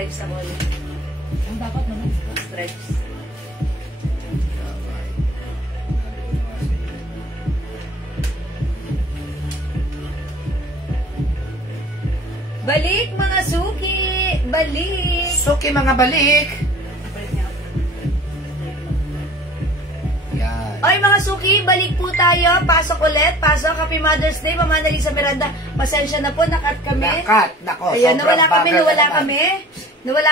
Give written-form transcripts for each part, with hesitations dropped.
stripes ako. Ang dapat naman. Stripes. Balik mga suki! Balik! Suki mga balik! Yan. Oy mga suki, balik po tayo. Pasok ulit. Pasok. Happy Mother's Day. Mama Annalisa Miranda. Pasensya na po. Nakat kami. Nakat. Nako. Ayan, Nawala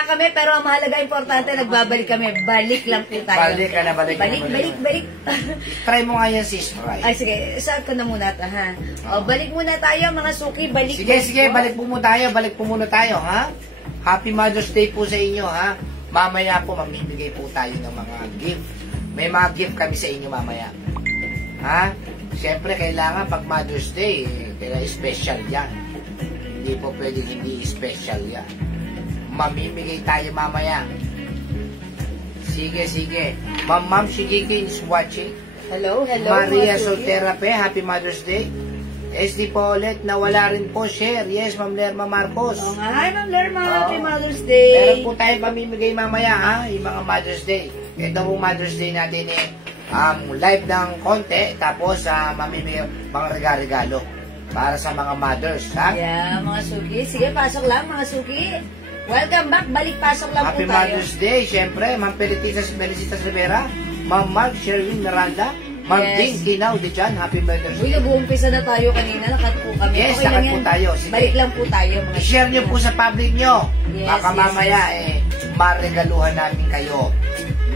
kami. Pero ang mahalaga, importante, nagbabalik kami. Balik lang po tayo. Balik ka na, balik. Try mo nga yan, sis. Try. Ay, sige. Isaan ko na muna ito, ha? O, balik muna tayo, mga suki. Balik. Sige. Balik po muna tayo, ha? Happy Mother's Day po sa inyo, ha? Mamaya po, mamimigay po tayo ng mga gift. May mga gift kami sa inyo mamaya. Ha? Siyempre, kailangan pag Mother's Day, kailangan special yan. Hindi po pwedeng hindi special yan. Mamimigay tayo mamaya. Sige. Ma'am Shigiki is watching. Hello. Maria Soltera pe, Happy Mother's Day. SD po ulit, nawala rin po share. Yes, Ma'am Lerma Marcos. Oh, hi, Ma'am Lerma. Happy Mother's Day. Meron po tayo pamimigay mamaya, ha? Yung mga Mother's Day. Ito po Mother's Day natin live ng konti, tapos mamimigay mga regalo para sa mga mothers, ha? Yeah, mga suki. Sige, pasok lang, mga suki. Welcome back. Balik, pasok lang Happy po tayo. Mother's Day, syempre. Ma'am Felicitas Rivera, Ma'am Mark Sherwin Miranda, Ma'am Ding Kinaw de Jan, Happy Mother's Day. Uy, nag-uumpisa na tayo kanina. Nakat po kami. Yes, okay nakat po tayo. Sige. Balik lang po tayo. I-share nyo po sa public nyo. Yes, Baka mamaya, maregaluhan namin kayo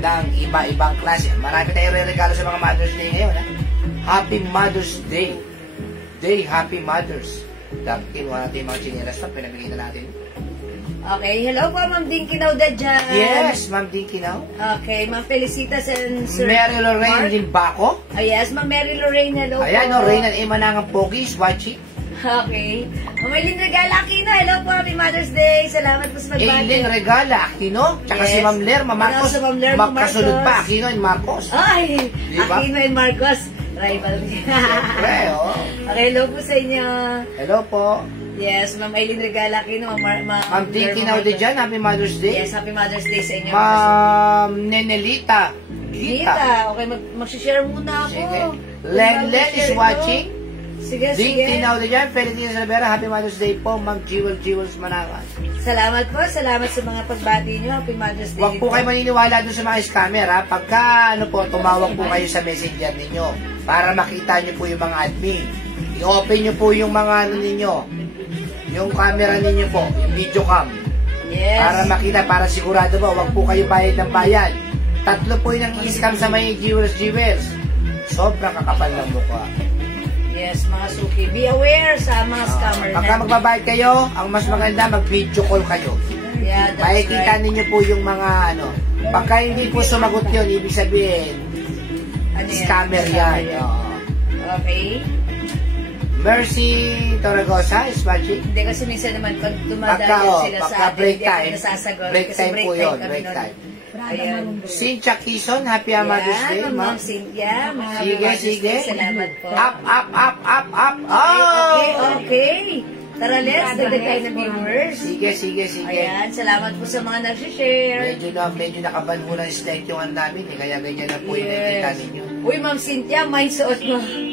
ng iba-ibang klase. Marami tayong re-regalo sa mga Mother's Day ngayon, ha? Happy Mother's Day. Happy Mothers. Kinuha natin yung mga chinelas na pinabigay na natin. Okay, hello po, Ma'am Ding Kinaw de Jan. Yes, Ma'am Ding Kinaw. Okay, Ma'am Felicitas and Sir Mary Lorraine Limbako. Yes, Ma'am Mary Lorraine, hello Ayan, po. Reynan Imanangang Pogi is watching. Okay. Maylin Regala Aquino, hello po, Happy Mother's Day. Salamat po sa magbati. Aileen Regala Aquino, tsaka si Ma'am Lerma Marcos. Si Ma'am Lerma Magkasunod pa, Aquino and Marcos. Ay, diba? Aquino and Marcos. Rival. Siyempre, Okay, hello po sa inyo. Hello po. Yes, Ma'am Aileen Regala Aquino, Ma'am Ding Kinaw de Jan, Happy Mother's Day. Yes, Happy Mother's Day sa inyo. Ma'am Nenelita. Gita, okay, mag-share muna ako. Sige. Len is watching. Sige. Ding Kinaw de Jan, Felicitas Rivera, Happy Mother's Day po. Ma'am Jewels Manakan. Salamat po, salamat sa mga pagbati nyo. Happy Mother's Day. Huwag po kayo maniniwala doon sa mga scammer, ha. Pagka, tumawag po kayo sa messenger ninyo para makita nyo po yung mga admin. I-open nyo po yung mga ninyo. Yung camera ninyo po, yung video cam. Yes. Para makita, para sigurado po, huwag po kayo bayad ng bayad. 3 po yung i-scam sa may Jewels. Sobrang kakapal ng mukha. Yes, mga suki. Be aware sa mga scammer. Pagka magbabayad kayo, ang mas maganda, mag-video call kayo. Yeah, that's makikita right. ninyo po yung mga pagka hindi po sumagot yun, ibig sabihin, scammer yan. Okay. Mercy Torregosa is watching. Hindi kasi minsan naman pag dumadaan sila sa atin, break hindi ako time. nasasagot. Break Kasi time po yun, kami break nun. time. Ayan. Cynthia Quezon, Happy Mother's Day, Yan, ma'am. Ma'am Cynthia. Sige. Salamat po. Up. Okay. Tara, let's dagdag tayo ng viewers. Sige. Ayan, salamat po sa mga nag-share. Medyo nakaban mo ng slide yung namin, kaya ganyan na po yung nakikita ninyo. Uy, Ma'am Cynthia, may suot mo. Yung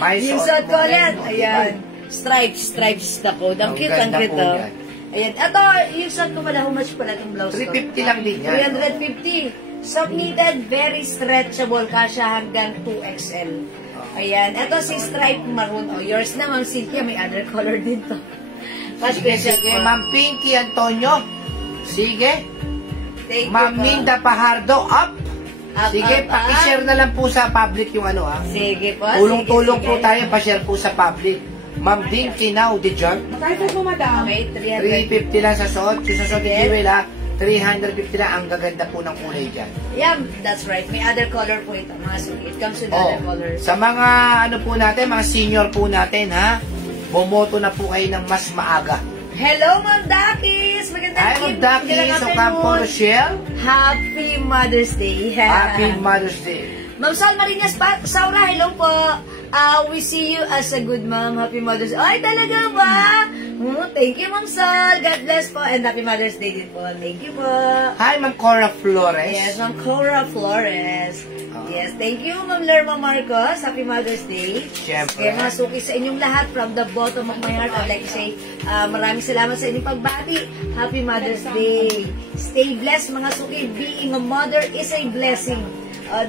May suot ko ulit. ngayon, Ayan. Stripes na po. Ang cute, ang ganda cute. po yan. Ayan. Ito, yung suot ko pala, how much pala itong blouse ko? 350 lang din yan. 350. Soft knitted, very stretchable. Kasya hanggang 2XL. Ayan. Ito si stripe maroon. Oh, yours na, Ma'am Cynthia. May other color din to. Sige. Ma'am Pinky Antonio. Sige. Ma'am Minda Pajardo, up. Sige, pakishare na lang po sa public yung Sige po. Tulong-tulong po tayo, pa-share po sa public. Ma'am Ding Kinaw de Jan. Magkano po, madam? Okay, 350 lang sa suot. Yung sa suot ni Jewel, 350 lang. Ang gaganda po ng kulay dyan. Yeah, that's right. May other color po ito, mga suki. It comes with other colors. Sa mga po natin, mga senior po natin, bumoto na po kayo ng mas maaga. Hello, Ma'am Dakis! Magandang Hi, Ma'am Dakis. So, Campo Rochelle. Happy Mother's Day. Happy Mother's Day. Ma'am Sal Marinas Saura, hello po. We see you as a good mom. Happy Mother's Day. Ay, talaga ba? Thank you, Ma'am Sol. God bless po. And Happy Mother's Day din po. Thank you po. Hi, Ma'am Cora Flores. Yes, Ma'am Cora Flores. Yes, thank you, Ma'am Lerma Marcos. Happy Mother's Day. Siyempre. Kaya mga suki sa inyong lahat, from the bottom of my heart, I'd like to say, maraming salamat sa inyong pagbati. Happy Mother's Day. Stay blessed, mga suki. Being a mother is a blessing.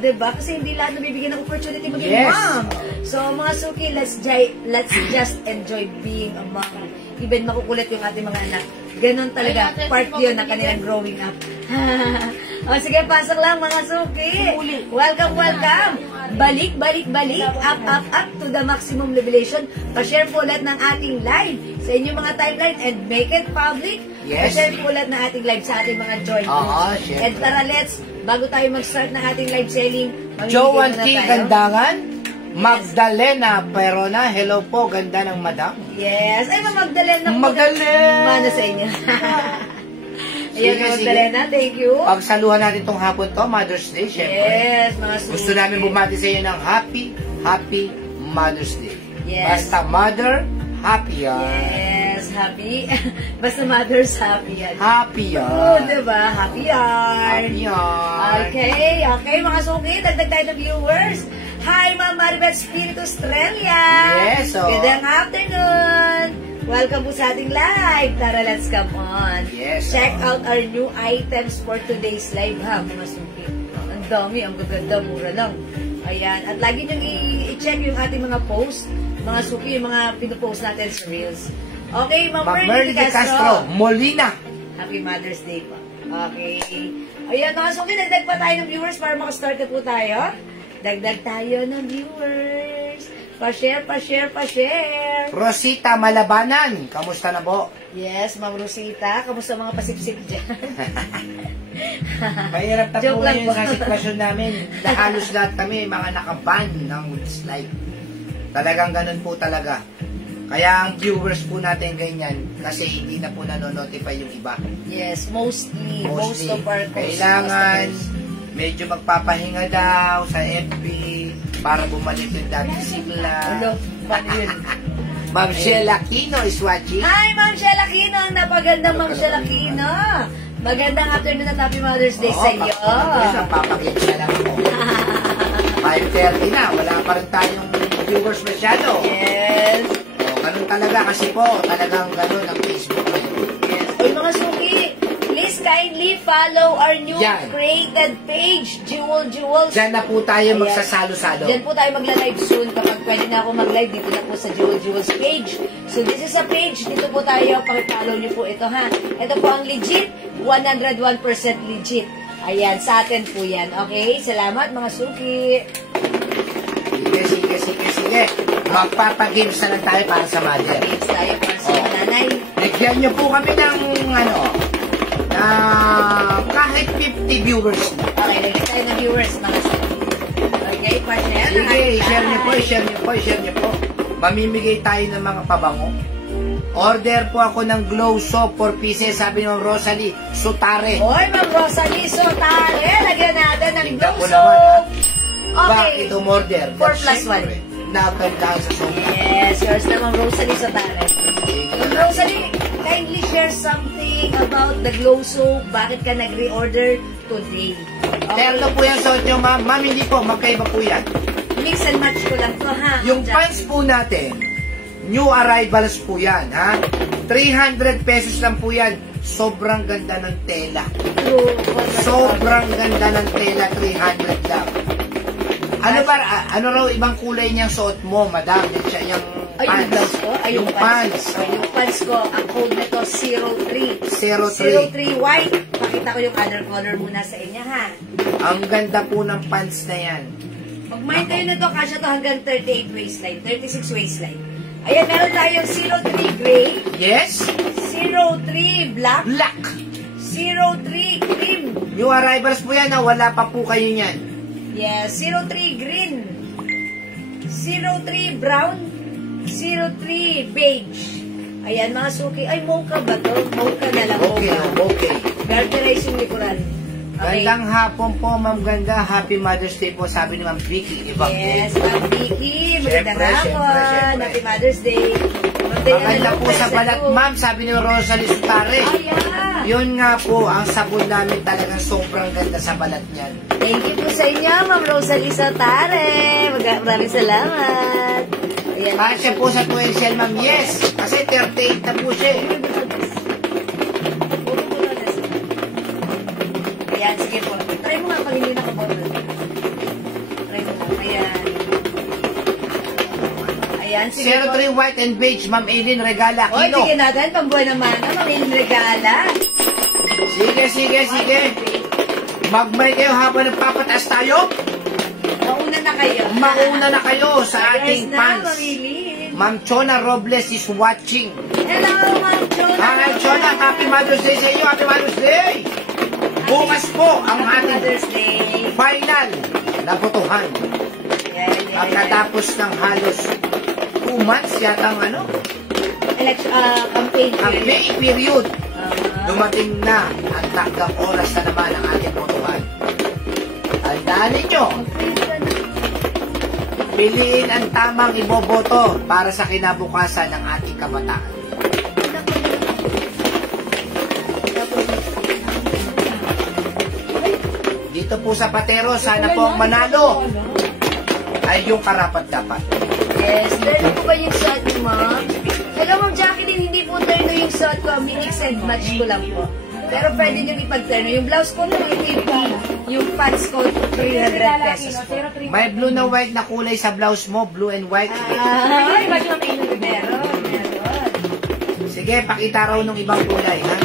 Diba? Kasi hindi lahat nabibigyan ng opportunity maging mom. So, mga suki, let's just enjoy being a mom. Even makukulit yung ating mga anak. Ganon talaga. Part yun na kanilang growing up. Sige, pasok lang mga suki. Welcome, welcome. Balik, balik, balik. Up to the maximum revelation. Pa-share po ulit ng ating live sa inyong mga timeline and make it public. Yes. Pa-share po ulit ng ating live sa ating mga joint groups. And tara, bago tayo mag-start ng ating live selling, Joan T. Gandangan, Magdalena Perona, hello po, ganda ng madam. Yes, ay Magdalena po. Magdalena! Mana sa inyo. Ayan, Magdalena, thank you. Pagsaluhan natin tong hapon to, Mother's Day, syempre. Yes, mga suki. Gusto namin bumati sa iyo ng happy Mother's Day. Yes. Basta mother, happy yan. Yes, happy. Basta mother's happy yan. Happy yan. Oo, diba? Happy yan. Happy yan. Okay, mga suki, dagdag tayo ng viewers. Hi, Ma'am Maribel Spirito Australia. Yes, so. Good afternoon. Welcome po sa ating live. Tara, let's come on. Yes, Check out our new items for today's live, ha, mga suki. Ang dami, ang gaganda, mura lang. Ayan. At lagi nyo i-check yung ating mga posts. Mga suki, yung mga pinupost natin sa Reels. Okay, Ma'am Merly Castro. Molina. Happy Mother's Day po. Okay. Ayan, mga suki, dagdag pa tayo ng viewers para makastart na po tayo. Dagdag tayo ng viewers. Pa-share, pa-share, pa-share. Rosita Malabanan, kamusta na po? Yes, Ma'am Rosita. Kamusta mga pasipsip dyan? Mahirap na po Joke lang ngayon po. sa sitwasyon namin. Halos lahat kami, mga nakaban ng slide. Talagang ganun po talaga. Kaya ang viewers po natin ganyan, kasi hindi na po nanonotify yung iba. Yes, mostly. Most of our kailangan medyo magpapahinga daw sa FB para bumalik yung dati sigla. Hello, paano yun? Ma'am Sheila Aquino is watching. Hi, Ma'am Sheila Aquino. Ang napagandang Ma'am Sheila Aquino. Magandang afternoon at Happy Mother's Day sa iyo. Papakita na lang ako. 5:30 na. Wala pa rin tayong viewers masyado. Yes. Ganun talaga kasi po. Talagang ganun ang Facebook ngayon. Yes. Uy, mga suki, please kindly follow our new created page, Jewels. Diyan na po tayo magsasalo-salo. Diyan po tayo magla-live soon kapag pwede na ako mag-live dito na po sa Jewels page. So this is a page, dito po tayo, pakipollow niyo po ito ha. Ito po ang legit, 101% legit. Ayan, sa atin po yan. Okay, salamat mga suki. Sige. Magpapagames na lang tayo para sa mother. Games tayo para sa nanay. Bigyan niyo po kami ng kahit 50 viewers na. Okay, lagyan tayo ng viewers mga suki. Okay, pa-share. Sige, i-share niyo po. Mamimigay tayo ng mga pabango. Order po ako ng glow soap 4 pieces, sabi ng Rosalie Sutare. Hoy, Ma'am Rosalie Sutare, lagyan natin ng glow Tignan ko soap. Bakit umorder? 4 plus 1. Nakagdahan sa soap. Yes, yours na Ma'am Rosalie Sutare. Ma'am Rosalie, kindly share something about the glow soap. Bakit ka nag-reorder today? Terno po yan sa inyo, ma'am. Ma'am, hindi po. Magkaiba po yan. Mix and match ko lang to, ha? Yung pants po natin, new arrivals po yan, ha? 300 pesos lang po yan. Sobrang ganda ng tela. Sobrang ganda ng tela, 300 lang. Ano raw ibang kulay niyang suot mo, madam? Yung Ay, yung blouse ko? Ay, yung pants. Yung pants ko, ang code nito, 03. 03 white. Pakita ko yung other color muna sa inyo, ha? Ang ganda po ng pants na yan. Pag-mind kayo nito, kasya to hanggang 38 waistline, 36 waistline. Ayan, meron tayong 03 gray. Yes? 03 black. Black. 03 cream. New arrivals po yan, ha? Wala pa po kayo yan. Yes, 03 green. 03 brown. 03 beige. Ayan, mga suki. Ay, mocha ba to? Mocha na lang. Okay. Garterize yung likuran. Okay. Gandang hapon po, Ma'am Ganda. Happy Mother's Day po, sabi ni Ma'am Vicky. Yes, Ma'am Vicky. Magandang hapon. Happy Mother's Day. Ma'am Maganda po sa balat, ma'am, sabi ni Rosalie Sutare. Ayan. Yun nga po, ang sabon namin talagang sobrang ganda sa balat niyan. Thank you po sa inyo, Ma'am Rosalie Sotare. Maraming salamat. Ayan. Kasya po sa 12 shell, ma'am. Yes, kasi 38 na po siya. Ayan, sige po. Try mo nga pag hindi nakabottle. Try mo nga. Ayan. Ayan, sige po. 03 white and beige, ma'am Aileen, regala, Oy, kilo. sige natin. Pambuhay naman. Maming regala. Sige. Magmay kayo habang nagpapataas tayo. Mauna na kayo. Mauna na kayo sa ating Yes na, fans. mamili. Ma'am Chona Robles is watching. Hello, Ma'am Chona. Hi, Chona. Happy Mother's Day sa iyo. Happy Mother's Day. Bukas po ang Happy ating Mother's Day. final na botohan. Yan. Pagkatapos ng halos 2 months yata ang Campaign. campaign period. Ah. Dumating na ang takdang oras na naman ang ating botohan. Tandaan ninyo, piliin ang tamang iboboto para sa kinabukasan ng ating kabataan. Dito po sa Patero, sana po ang manalo ay yung karapat-dapat. Yes, turno po ba yung suot niyo, Ma'am? Hello, Ma'am Jacqueline, hindi po turno yung suot ko. Mix and match ko lang po. Pero pwede nyo ipag-turno. Yung blouse ko 250, yung pants ko 300 pesos po. May blue na white na kulay sa blouse mo, blue and white. Ay, meron. Sige, pakita raw ng ibang kulay, ha?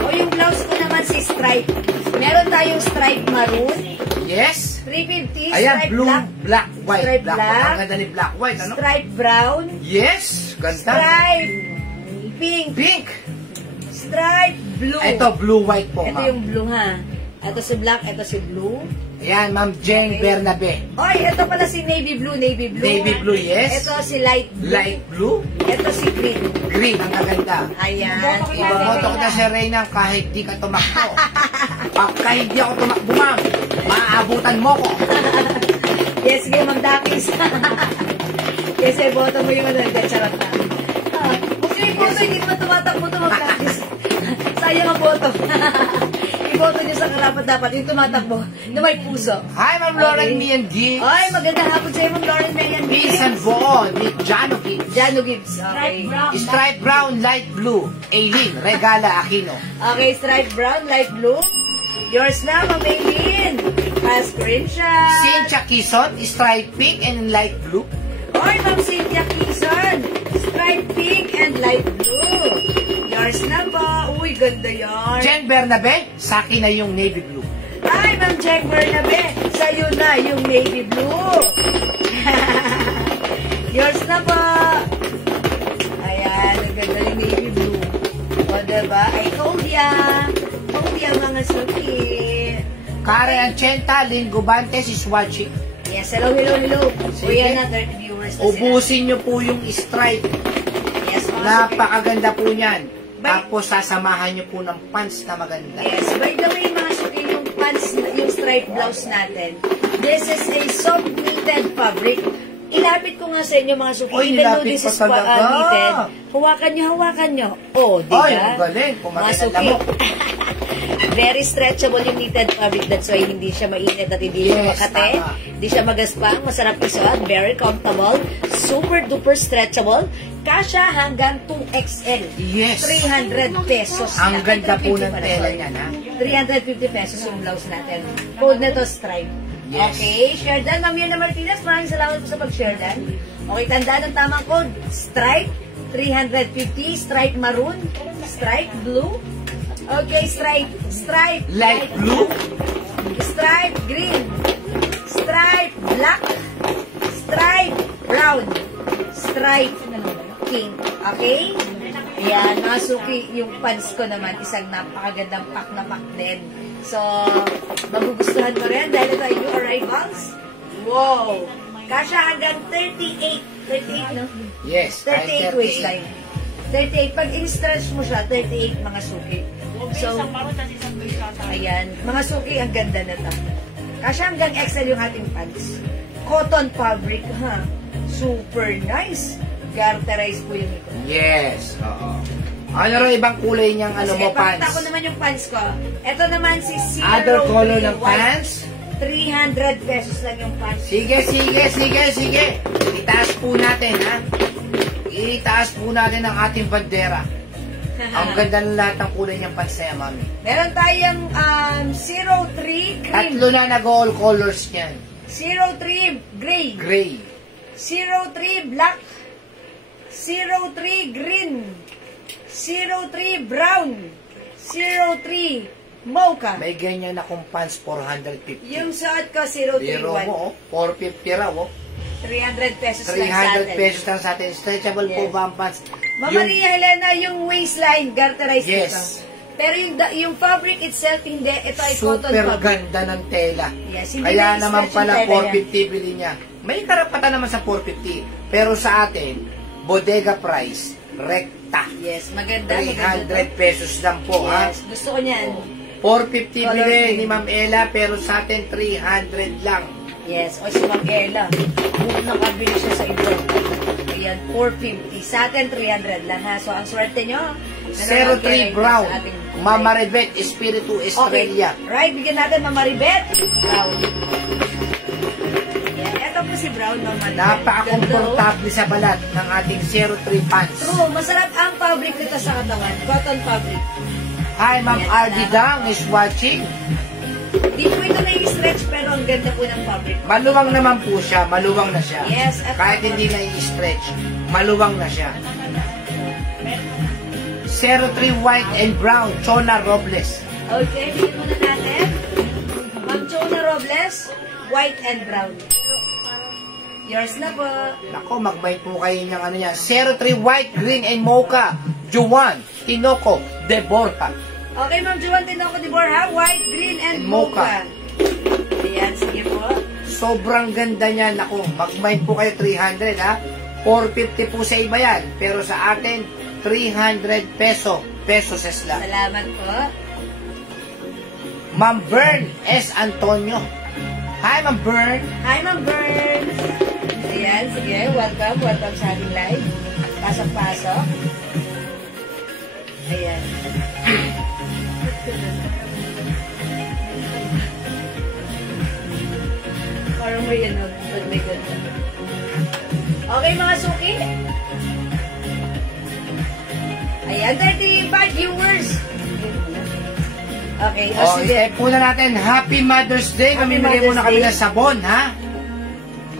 O yung blouse ko naman si stripe. Meron tayong stripe maroon, Yes. 350, Ayan, stripe blue, black, black, white. Stripe Black, black. Ang ganda ni black, white, ano? stripe brown, Yes, ganda. stripe pink, Pink. stripe blue. Ito, blue, white po, Ito ma'am. yung blue ha. Ito si black, ito si blue. Ayan, ma'am Jane Okay. Bernabe. Oy, ito pala si navy blue. Navy blue, yes. Ito si light blue. Light blue, Ito si green. green, ang kaganda. Ayan. Iboboto ko na si Reyna kahit di ka tumakbo. Pagka hindi ako tumakbo, ma'am, maaabutan mo ko. Yes, sige, magdakis. Kasi boto mo yung ano, charot na. Kung yung boto, hindi mo tumatakbo ito, magdakis. Sayang ang boto. Iboto nyo sa karapat-dapat, yung tumatakbo, na may puso. Hi, ma'am Lauren Okay. Mian Gibbs. Ay, magandang hapon sa iyo, Ma'am Lauren Mayan Peace and buo ni Jano Gibbs. Jano Gibbs. Okay. Stripe brown, light blue. Aileen, regala Aquino. Okay, stripe brown, light blue. Yours na, Ma'am Aileen. Screenshot. Cynthia Kison, stripe pink and light blue. Oy, Ma'am Cynthia Quezon. Stripe pink and light blue. Yours na po. Uy, ganda yan. Jen Bernabe, sa akin na yung navy blue. Ay, Ma'am Jack Bernabe. Sa'yo na yung navy blue. Yours na po. Ayan, ang ganda yung navy blue. O, diba? I told ya. Told ya, mga suki. Karen Anchenta, Lynn Gubantes is watching. Yes, hello. Sige. Uy, na 30 viewers na sila. Ubusin nyo po yung stripe. Yes, mga suki. Napakaganda po niyan. Tapos sasamahan nyo po ng pants na maganda. Yes, by the way, mga suki, yung pants, yung stripe blouse natin, this is a soft knitted fabric. Ilapit ko nga sa inyo, mga suki, Oy, even though nilapit this pa is talaga. knitted, hawakan nyo. Oh, di Ay, ba? ang galing. Mga Kumaganda suki, mo. very stretchable yung knitted fabric. That's why hindi siya mainit at hindi siya Yes, makate. tama. Hindi siya magaspang. Masarap isuot. Very comfortable. Super duper stretchable. Kasha hanggang 2XL. Yes. 300 pesos. Ang ganda po 350 ng pala, tela sorry. niyan, ha? 350 pesos yung blouse natin. Code na to, Stripe. Yes. Okay, share dan. Ma'am Yana Martinez, maraming salamat po sa pag-share dan. Okay, tandaan ang tamang code. Stripe, 350. Stripe maroon. Stripe blue. Okay, stripe Light blue. stripe green. Stripe black. Stripe brown. Stripe pink. Okay? Ayan, mga suki, yung pants ko naman, isang napakagandang pack na pack din. So, magugustuhan mo rin dahil ito ay new arrivals. Wow! Kasha hanggang 38. 38, no? Yes. 38 waistline. 38. Pag in-stretch mo siya, 38 mga suki. So, ayan. Mga suki, ang ganda na ito. Kasha hanggang XL yung ating pants. Cotton fabric, ha? Super nice. Garterize po yung ito. Yes, oo. Ano rin ibang kulay niyang ano mo, pants? Pakita ko naman yung pants ko. Ito naman si Zero Other color ng White. pants? 300 pesos lang yung pants. Sige. Itaas po natin, ha? Itaas po natin ang ating bandera. Ang ganda ng lahat ng kulay niyang pants na yan, mami. Meron tayong 03 cream. Tatlo na nag-all colors niyan. 03 gray. Gray. 03 black. 03 green. 03 brown. 03 mocha. May ganyan akong pants, 450. Yung suot ko, 031. Biro mo, 450 raw, 300 pesos lang sa 300 atin. pesos lang sa atin. Stretchable po Yes. ba ang pants? Mama Maria Helena, yung waistline, garterized Yes. ito. Pero yung fabric itself, hindi. Ito ay cotton Super fabric. ganda ng tela. Yes, hindi Kaya na naman stretch pala yung tela 450 bili niya. May karapatan naman sa 450. Pero sa atin, bodega price, rekta. Yes, maganda. 300 pesos lang po, ha? Yes, gusto ko niyan. 450 Color bili green. ni Ma'am Ella, pero sa atin 300 lang. Yes, o si Ma'am Ella. Kung nakabili siya sa ito. Ayan, 450. Sa atin, 300 lang, ha? So, ang swerte nyo, 03 Brown, Mama Rebet, Espiritu Okay, Estrella. right, bigyan natin Mama Ribet. Brown. Yan, ito po si Brown, Mama Ribet. Napaka-komportable sa balat ng ating 03 pants. True, masarap ang fabric nito sa katawan. Cotton fabric. Hi, Ma'am RD Dang is watching. Di po ito na-stretch pero ang ganda po ng fabric. Maluwang naman po siya, maluwang na siya. Yes, at Kahit hindi na-stretch, maluwang na siya. 03 white and brown, Chona Robles. Okay, bigyan muna natin. Ma'am Chona Robles, white and brown. Yours na po. Nako, magbay po kayo niyang ano niya. 03 white, green and mocha, Juan, Tinoco, De Borja. Okay, Ma'am Juan Tinoco de Borja, white, green, and And mocha. mocha. Ayan, sige po. Sobrang ganda niya. Nako, mag-mind po kayo 300, ha? 450 po sa iba yan. Pero sa atin, 300 pesos lang. Salamat po. Ma'am Bern S. Antonio. Hi, Ma'am Bern. Hi, Ma'am Burns. Ayan, sige. Welcome sa ating live. Pasok-pasok. Ayan. Parang may ano, but may ganda. Okay, mga suki. Ayan, 35 viewers. Okay, o O, sige. i-type muna natin, Happy Mother's Day. Happy Mamimigay muna Mother's kami Day. ng sabon, ha?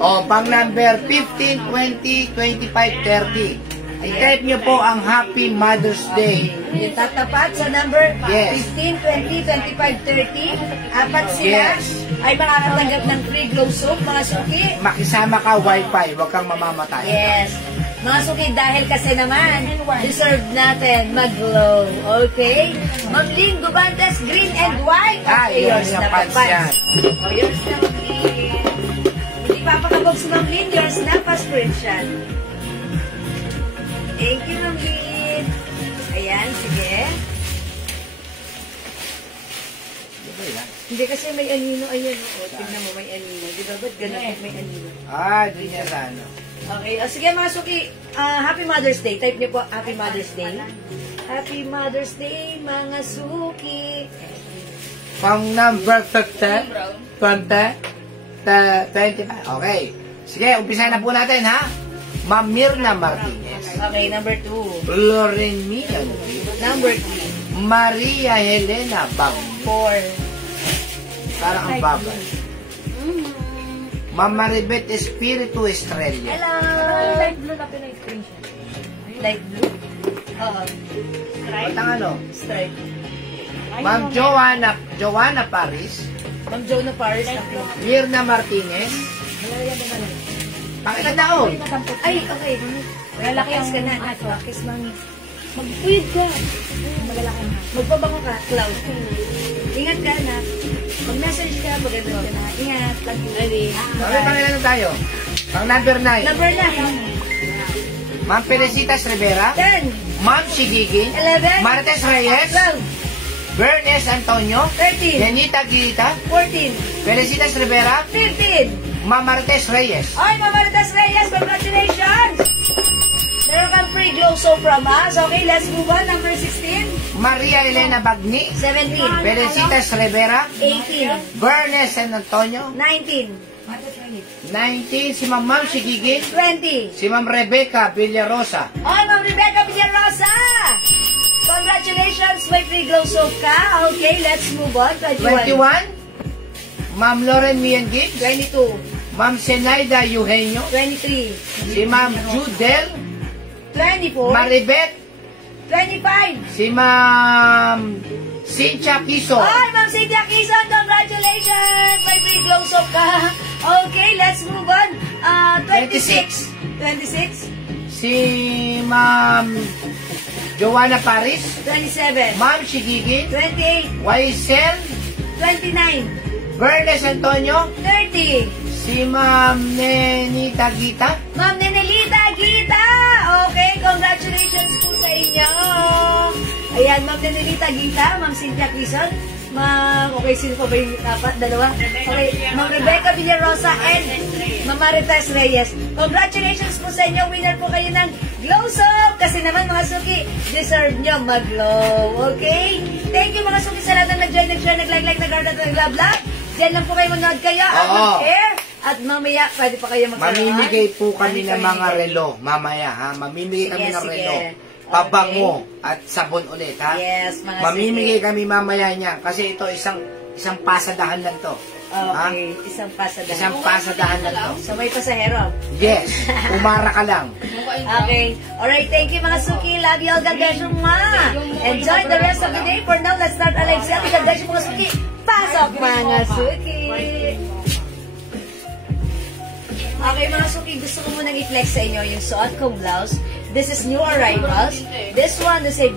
O, pang number 15, 20, 25, 30. I-type nyo po ang Happy Mother's Day. Yung tatapat sa number Yes. 15, 20, 25, 30. Apat sila Yes. ay makakatanggap ng free glow soap, mga suki. Makisama ka Wi-Fi, huwag kang mamamatay. Yes. Mga suki, dahil kasi naman, deserve natin mag-glow. Okay? Ma'am Lynn Gubantes, green and white. Okay, yun yours yung na pants pa, yan. O, yours na, Ma'am Lynn. Hindi papakabog si Ma'am Lynn, yours na pa screenshot. Thank you, Ma'am Lynn. Ayan, sige. Diba yan? Hindi kasi may anino, ayan. O, tignan mo, may anino. Di ba? Ba't ganun pag may anino? Doon niya sa ano. Okay, o sige mga suki, Happy Mother's Day. Type niyo po, Happy Mother's Day. Happy Mother's Day, mga suki. Pang number 50, 20, 25. Okay. Sige, umpisa na po natin, ha? Ma'am Mirna Martinez. Okay, number 2. Loren Milan. Number 3. Maria Helena Bang. 4. Parang ang babay. Ma'am Maribet Espiritu Estrella. Hello! Light blue na pinag-screenshot. Light blue? Oo. Ba't ang ano? Stripe. Ma'am Joanna Paris. Ma'am Jonah Paris. Mirna Martinez. Pakita daon. Ay, okay. Relax ka na. Relax, mami. Mag-tweet ka. Magpabango ka, Cloud. Ingat ka, anak. Mag-message ka, maganda ka na. Ingat. Ready? Okay, pangilan na tayo. Pang number 9. Number 9. Ma'am Felicitas Rivera. 10. Ma'am Shigigin. 11. Martes Reyes. 12. Bernes Antonio. 13. Yanita Gita. 14. Felicitas Rivera. 15. Ma'am Martes Reyes. Ay, Mama Ritas Reyes, congratulations! glow soap from us. Okay, let's move on. Number 16. Maria Elena Bagni, 17. Felicitas Rivera, 18. Bernes San Antonio, 19. 19, si Ma'am Ma'am Sigigin, 20. si Ma'am Rebecca Villarosa, Oy, Ma'am Rebecca Villarosa! Congratulations, may free glow soap ka. Okay, let's move on. 21. 21, Ma'am Lauren Miangin, 22. Ma'am Senaida Eugenio, 23. si Ma'am Judel, 24. Maribet, 25. si Ma'am Cynthia Kiso, Ay, Ma'am Cynthia Quezon, congratulations! May free glow soap ka. Okay, let's move on. 26. 26. si Ma'am Joanna Paris, 27. Ma'am Sigigin, 28. Waisel, 29. Bernes Antonio, 30. si Ma'am Nenita Gita, Ma'am Nenelita Gita! Okay, congratulations po sa inyo. Ayan, Ma'am Nenelita Gita, Ma'am Cynthia Quezon, Ma'am, okay, sino pa ba yung dapat? Dalawa? Okay, Ma'am Rebecca Villarosa and Ma'am Marites Reyes. Congratulations po sa inyo. Winner po kayo ng glow soap. Kasi naman mga suki, deserve nyo mag-glow. Okay? Thank you mga suki sa lahat na nag-join, nag-share, nag-like, nag-heart, at nag-love. Diyan lang po kayo manood kayo. Mag-share. At mamaya, pwede pa kayo magkaroon. mamimigay po kami ng mga relo mamaya ha. Mamimigay kami ng relo. Pabango at sabon ulit ha. Yes, mga mamimigay kami mamaya niya kasi ito isang pasadahan lang to. Okay, isang pasadahan. Isang pasadahan lang to. So may pasahero. Yes, umara ka lang. Okay. Alright, thank you mga suki. Love you all. God bless you, ma. Enjoy the rest of the day. For now, let's start our live sale. God bless you mga suki. Pasok mga suki. Okay mga suki, gusto ko munang i-flex sa inyo yung suot kong blouse. This is new arrivals. This one is a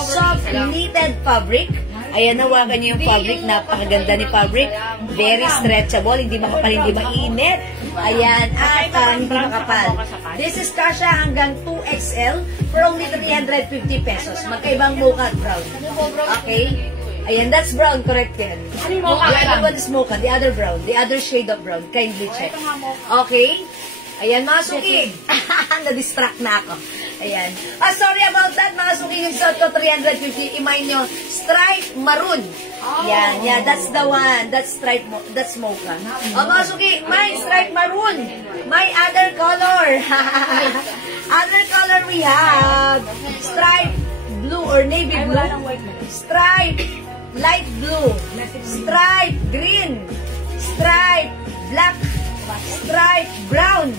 soft knitted fabric. Ayan, nawakan niyo yung fabric. Napakaganda ni fabric. Very stretchable. Hindi makapal, hindi mainit. Ayan, at hindi makapal. This is kasha hanggang 2XL for only 350 pesos. Magkaibang mocha at brown. Okay? Ayan, that's brown, correct yan. The other one is mocha, the other brown, the other shade of brown. Kindly check. Okay? Ayan, mga suki. Na-distract na ako. Ayan. Sorry about that, mga suki. Yung suot ko, 350. Imay nyo, stripe maroon. Yan, yeah, that's the one. That's stripe, that's mocha. Mga suki, my stripe maroon. My other color. Other color we have. Stripe blue or navy blue. Stripe light blue. Stripe green. Stripe black. Stripe brown.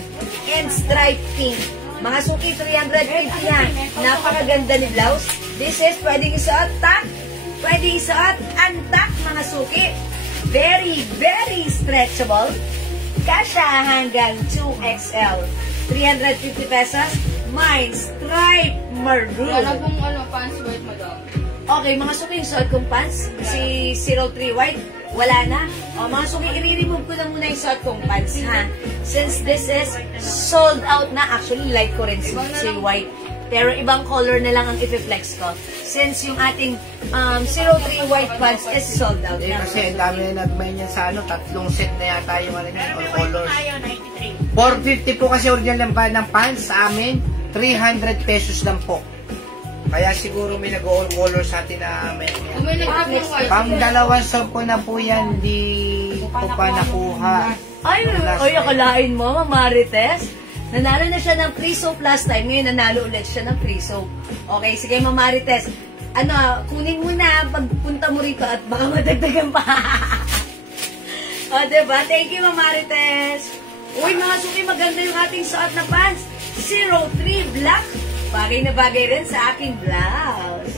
And stripe pink. Mga suki, 350 yan. Napakaganda ni blouse. This is pwedeng isuot tuck. Pwedeng isuot untuck, mga suki. Very, very stretchable. Kasha hanggang 2XL. 350 pesos. Mine, stripe maroon. Wala pong pants white, madam. Okay, mga suki, yung suot kong pants. Si 03 white. Wala na. O, mga suki, i-remove ko na muna yung suot kong pants, ha? Since this is sold out na. Actually, like ko rin si white. Pero ibang color na lang ang i-flex ko. Since yung ating 03 white pants is sold out na. Kasi ang dami na nagmay niyan sa tatlong set na yata yung all colors. 450 po kasi original ng pants sa amin. 300 pesos lang po. Kaya siguro may nag-all color sa atin na may pang dalawang sampo na po yan, di ko pa nakuha. Ay, akalain mo, Mamarites. Nanalo na siya ng free soap last time. Ngayon, nanalo ulit siya ng free soap. Okay, sige, Mamarites. Kunin mo na pagpunta mo rito at baka madagdagan pa. O, diba? Thank you, Mamarites. Uy, mga suki, maganda yung ating suot na pants. 03 black. Bagay na bagay rin sa aking blouse.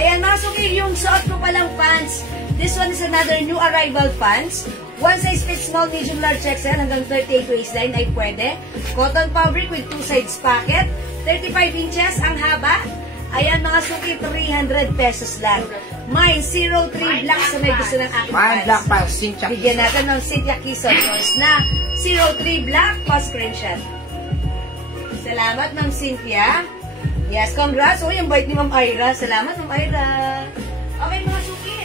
Ayan, mga suki, yung suot ko palang pants. This one is another new arrival pants. One size fits small, medium, large, XL hanggang 38 waistline ay pwede. Cotton fabric with two sides pocket. 35 inches ang haba. Ayan, mga suki, 300 pesos lang. Mine, 03 black sa may gusto ng aking pants. Black pants, Cynthia Quezon. Bigyan natin ng Cynthia Quezon na 03 black pa-screenshot. Salamat, Ma'am Cynthia. Yes, congrats. Uy, ang bait ni Ma'am Ira. Salamat, Ma'am Ira. Okay, mga suki.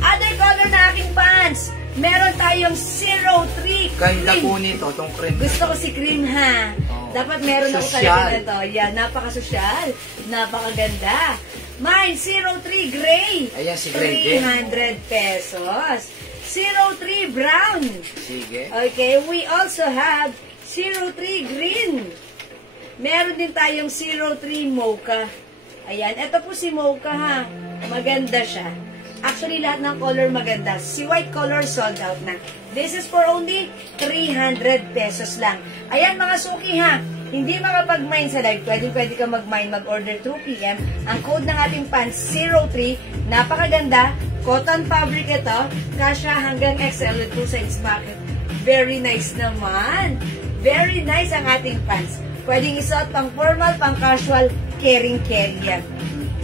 Other color na aking pants. Meron tayong 03 Ganda cream. po nito, itong cream. Gusto ko si cream, ha? Oo. Dapat meron ako Sosyal. talaga na to. Yan, napaka-sosyal. Napakaganda. Mine, 03 gray. Ayan, si Gray din. 300 pesos. 03 brown. Sige. Okay, we also have 03 green. Meron din tayong 03 mocha. Ayan, ito po si mocha, ha. Maganda siya. Actually, lahat ng color maganda. Si white color sold out na. This is for only 300 pesos lang. Ayan mga suki, ha. Hindi makapag-mine sa live. Pwede ka mag-mine, mag-order 2 p.m. Ang code ng ating pants, 03. Napakaganda. Cotton fabric ito. Kasya hanggang XL with 2 size pocket. Very nice naman. Very nice ang ating pants. Pwedeng isuot pang formal, pang casual, carry yan.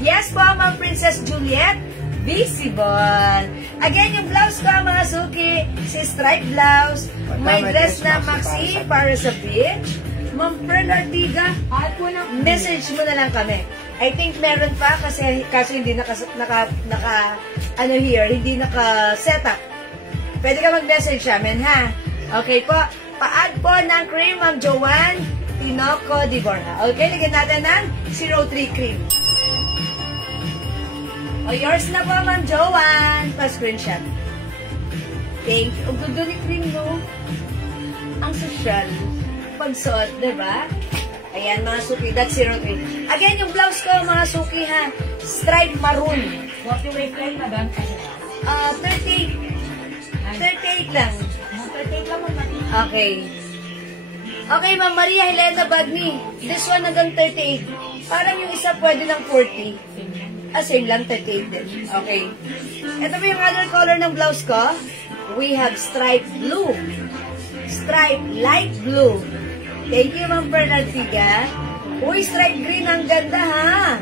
Yes po, Ma'am Princess Juliet. Visible. Again, yung blouse ko, mga suki, si stripe blouse. May dress na maxi para sa beach. Ma'am Pearl Artiga, message mo na lang kami. I think meron pa kasi hindi hindi naka-set up. Pwede ka mag-message sa amin, ha? Okay po. Pa-add po ng cream, Ma'am Joanne Tinoco Di Borja. Okay, lagyan natin ng 03 cream. O, yours na po, Ma'am Joanne. Pa-screenshot. Thank you. Ang ganda ni cream, no? Ang social. Pagsuot, diba? Ayan, mga suki. That's 03. Again, yung blouse ko, mga suki, ha? Stripe maroon. What yung wavelength, madam? 38. 38 lang. 38 lang, madam. Okay. Okay, Ma'am Maria Helena Bagni. This one hanggang 38. Parang yung isa pwede ng 40. Same lang, 38 din. Okay. Ito po yung other color ng blouse ko. We have stripe blue. Stripe light blue. Thank you, Ma'am Bernardiga. Uy, stripe green. Ang ganda, ha?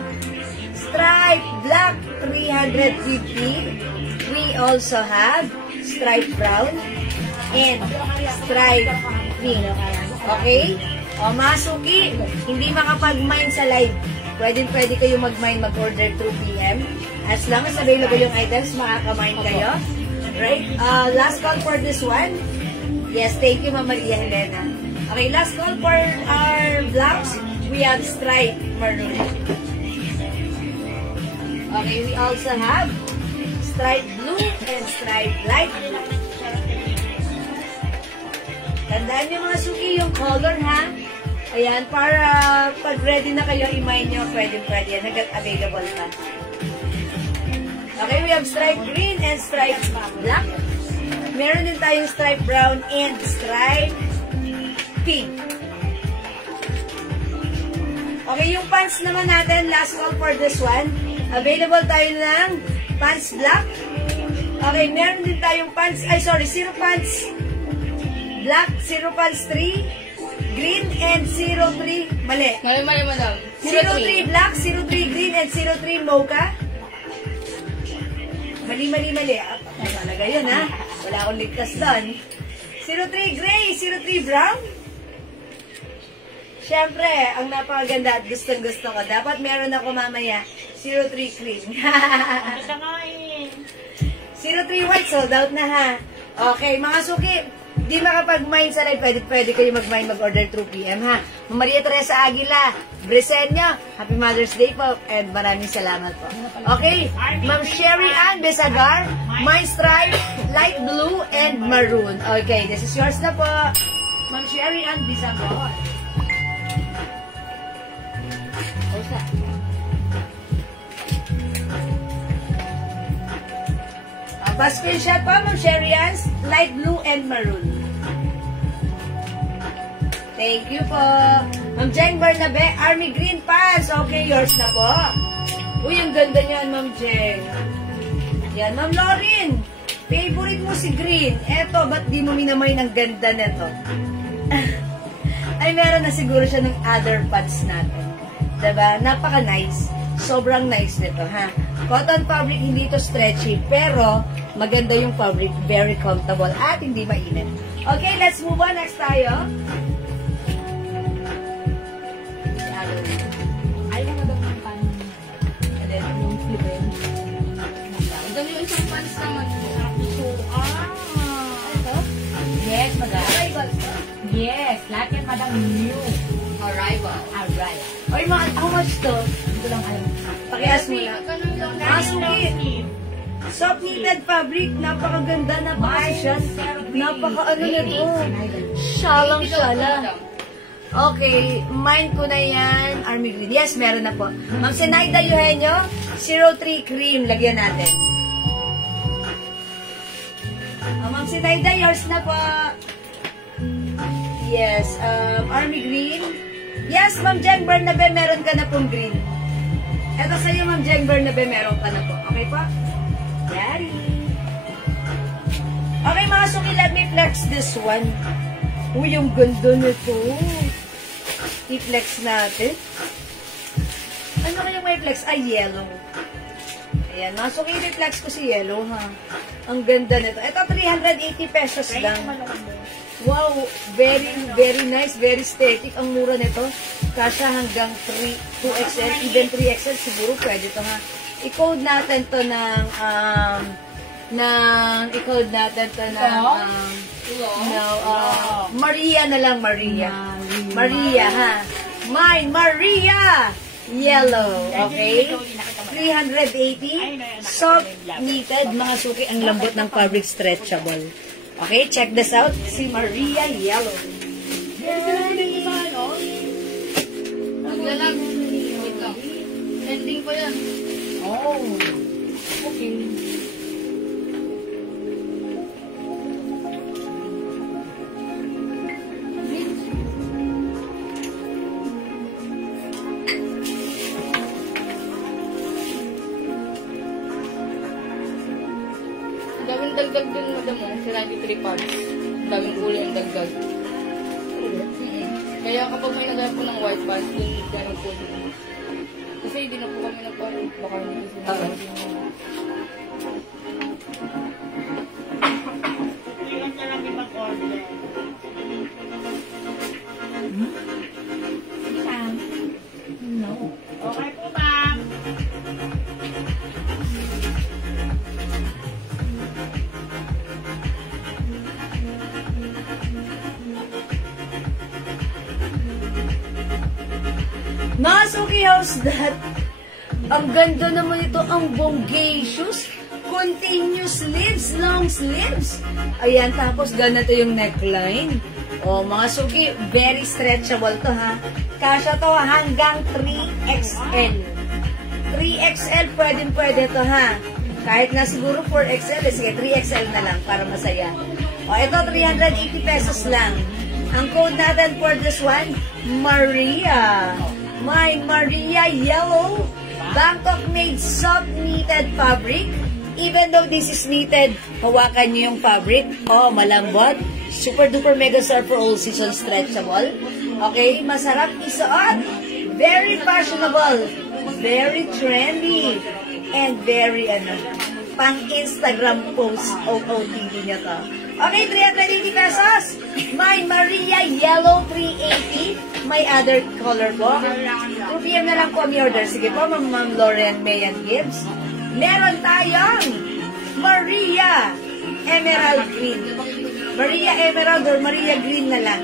Stripe black, 350. We also have stripe brown and stripe green. Okay? O, mga suki, hindi makapag-mine sa live. Pwede kayo mag-mine, mag-order 2 p.m. As long as available yung items, makaka-mine kayo. Right? Last call for this one. Yes, thank you, Ma'am Maria Helena. Okay, last call for our blouse. We have stripe maroon. Okay, we also have stripe blue and stripe light blue. Tandaan niyo mga suki yung color, ha? Ayan, para pag ready na kayo, i-mine nyo, pwede yan. Hanggat available pa. Okay, we have stripe green and stripe black. Meron din tayong stripe brown and stripe pink. Okay, yung pants naman natin, last call for this one. Available tayo ng pants black. Okay, meron din tayong pants, zero pants black, zero pants 3, green, and 03, mali. Mali, madam. 03 black, 03 green, and 03 mocha. Mali. Talaga yun, ha? Wala akong ligtas doon. 03 gray, 03 brown. Siyempre, ang napakaganda at gustong-gusto ko. Dapat meron ako mamaya 03 cream. 03 white, sold out na, ha? Okay, mga suki, di makapag-mine sa live, pwede kayo mag-mine, mag-order 2 p.m. ha. Maria Teresa Aguila, Briseño, Happy Mother's Day po, and maraming salamat po. Okay, Ma'am Sherry Ann Besagar, my stripe, light blue, and maroon. Okay, this is yours na po. Ma'am Sherry Ann Besagar. Pa-screenshot po, Ma'am Sherry Ann, light blue and maroon. Thank you po. Ma'am Jeng Barnabe, Army Green Pants. Okay, yours na po. Uy, ang ganda niyan, Ma'am Jeng. Yan, Ma'am Lauren. Favorite mo si green. Eto, ba't di mo minamay ng ganda neto? Ay, meron na siguro siya ng other pants natin. Diba? Napaka-nice. Sobrang nice nito, ha? Cotton fabric, hindi ito stretchy. Pero, maganda yung fabric. Very comfortable at hindi mainit. Okay, let's move on. Next tayo. Ayaw mo daw ng pan. Ito yung isang pants naman. So, Yes, lahat yan, madam, new. Arrival. Alright. Oy, how much to? Hindi ko lang alam. Pakias mo na. Suki. Soft knitted fabric, napakaganda, napaka-social, napaka-ano na to. Syalang-syala. Okay, mine ko na yan. Army Green. Yes, meron na po. Ma'am Zenaida Eugenio, 03 cream. Lagyan natin. Ma'am Zenaida, yours na po. Yes, Army Green. Yes, Ma'am Jen Bernabe, meron ka na pong green. Ito sa'yo, Ma'am Jen Bernabe, meron ka na po. Okay po? Yari. Okay, mga suki, let me flex this one. Uy, yung ganda nito. I-flex natin. Ano kayong may flex? Ay, yellow. Ayan, mga suki, i-flex ko si yellow, ha. Ang ganda nito. Ito, 380 pesos lang. Wow, very, very nice, very aesthetic. Ang mura nito. Kasha hanggang 2XL, even 3XL siguro pwede ito, ha. I-code natin to ng, i-code natin to ng, Maria na lang, Maria. Maria, ha. Mine, Maria! Yellow, okay? 380. Soft knitted, mga suki, ang lambot ng fabric, stretchable. Okay, check this out. Si Maria Yellow. Maglalag. Wait lang. Ending pa yan. Oh. Okay. Daming dagdag din, madam mo. Si 93 parts. Daming kulay ang dagdag. Kaya kapag may nagaya po ng white pants, dun ganun po din. Kasi hindi na po kami nagparo. Baka hindi kasi Ilan ka lang mag-order? No. Okay po, ma'am. Mga suki, how's that? Ang ganda naman ito, ang bongacious. Continuous sleeves, long sleeves. Ayan, tapos ganito yung neckline. O, mga suki, very stretchable to, ha. Kasha to hanggang 3XL. 3XL, pwede to, ha. Kahit na siguro 4XL, sige, 3XL na lang para masaya. O, ito, 380 pesos lang. Ang code natin for this one, Maria. My Maria Yellow, Bangkok made soft knitted fabric. Even though this is knitted, hawakan nyo yung fabric. Oh, malambot. Super duper mega star for all season, stretchable. Okay, masarap isuot. Very fashionable. Very trendy. And very, pang Instagram post OOTD niya to. Okay, 380 pesos. My Maria Yellow, 380. May other color po. 2 PM na lang po ang order. Sige po, Ma'am Lauren Mayan Gibbs. Meron tayong Maria Emerald Green. Maria Emerald or Maria Green na lang.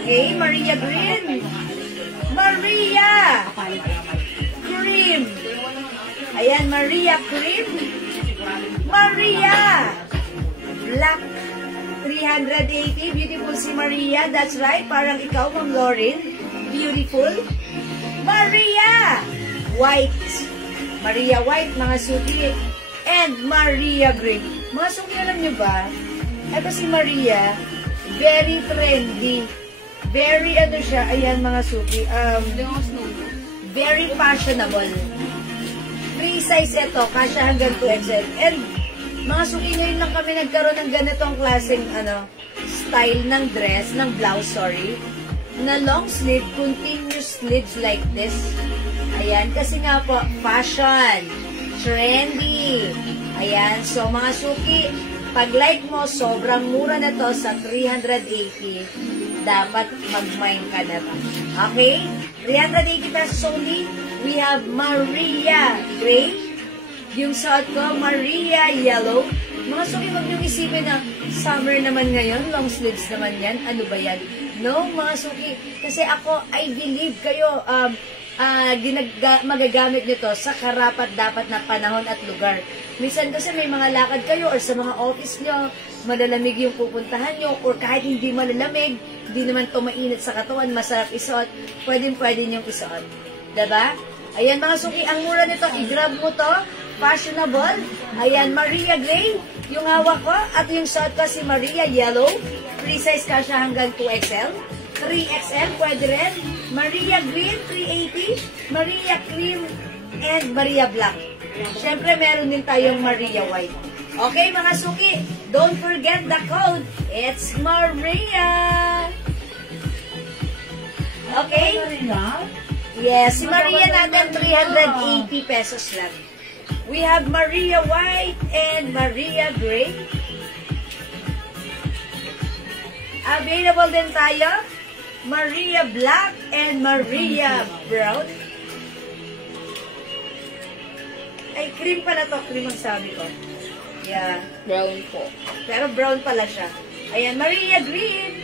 Okay, Maria Green. Maria Cream. Ayan, Maria Cream. Maria Black. 380. Beautiful si Maria. That's right. Parang ikaw, Ma'am Lauren. Beautiful. Maria White. Maria White, mga suki. And Maria Green. Mga suki, alam nyo ba? Ito si Maria. Very trendy. Very siya. Ayan, mga suki. Very fashionable. Free size ito. Kasya hanggang 2XL. And mga suki, ngayon lang kami nagkaroon ng ganitong klaseng style ng dress, ng blouse, sorry, na long sleeve, continuous sleeves like this. Ayan, kasi nga po, fashion, trendy. Ayan, so mga suki, pag like mo, sobrang mura na to sa 380, dapat mag-mine ka na to. Okay? 380 pesos only. We have Maria Gray. Yung suot ko, Maria Yellow. Mga suki, huwag niyong isipin na, Summer naman ngayon, long sleeves naman yan. Ano ba yan? No, mga suki. Kasi ako, I believe kayo, magagamit nito sa karapat-dapat na panahon at lugar. Minsan kasi may mga lakad kayo or sa mga office nyo, malalamig yung pupuntahan nyo or kahit hindi malalamig, hindi naman to mainit sa katawan, masarap isuot, pwede niyong isuot. Diba? Ayan mga suki, ang mura nito, i-grab mo to, fashionable. Ayan, Maria Gray, yung hawak ko, at yung suot ko si Maria Yellow, free size ka siya hanggang 2XL. 3XL, pwede rin. Maria Green, 380. Maria Cream, and Maria Black. Siyempre, meron din tayong Maria White. Okay, mga suki, don't forget the code. It's Maria. Okay? Yes, si Maria natin, 380 pesos lang. We have Maria White and Maria Gray. Available din tayo, Maria Black and Maria Brown. Ay, cream pala to. Cream ang sabi ko. Yeah. Brown po. Pero brown pala siya. Ayan, Maria Green.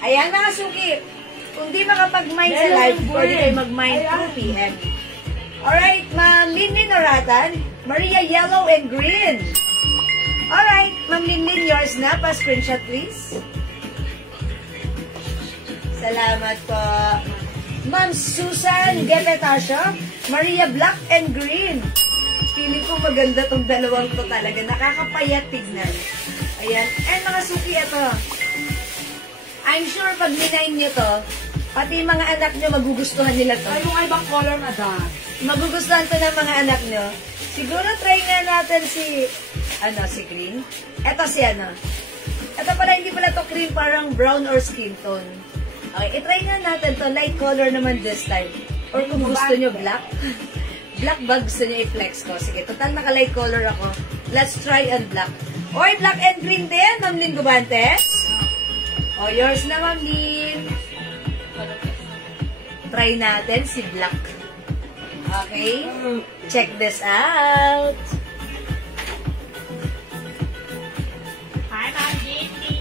Ayan, mga suki. Kung di makapag-mind sa live, pwede kayo mag-mind 2 p.m. Alright, Ma'am Linlin Noratan, Maria Yellow and Green. Alright, Ma'am Linlin, yours na. Pa-screenshot, please. Salamat po. Ma'am Susan Gepetasio, Maria Black and Green. Feeling ko maganda tong dalawang to talaga. Nakakapayat tignan. Ayan. And mga suki, ito. I'm sure pag ninain nyo to, pati mga anak nyo magugustuhan nila to. Ay, yung ibang color na daan. Magugustuhan to ng mga anak nyo. Siguro try nga natin si green. Ito si Ito pala, hindi pala to cream, parang brown or skin tone. Okay, itry nga natin to. Light color naman this time. Or kung gusto nyo black. Black ba gusto nyo i-flex ko? Sige, total naka-light color ako. Let's try on black. Oy, black and green din, Ma'am Lynn Gubantes. O, yours na, Ma'am Lynn. Try natin si black. Okay? Check this out. Hi, Ma'am Dindi.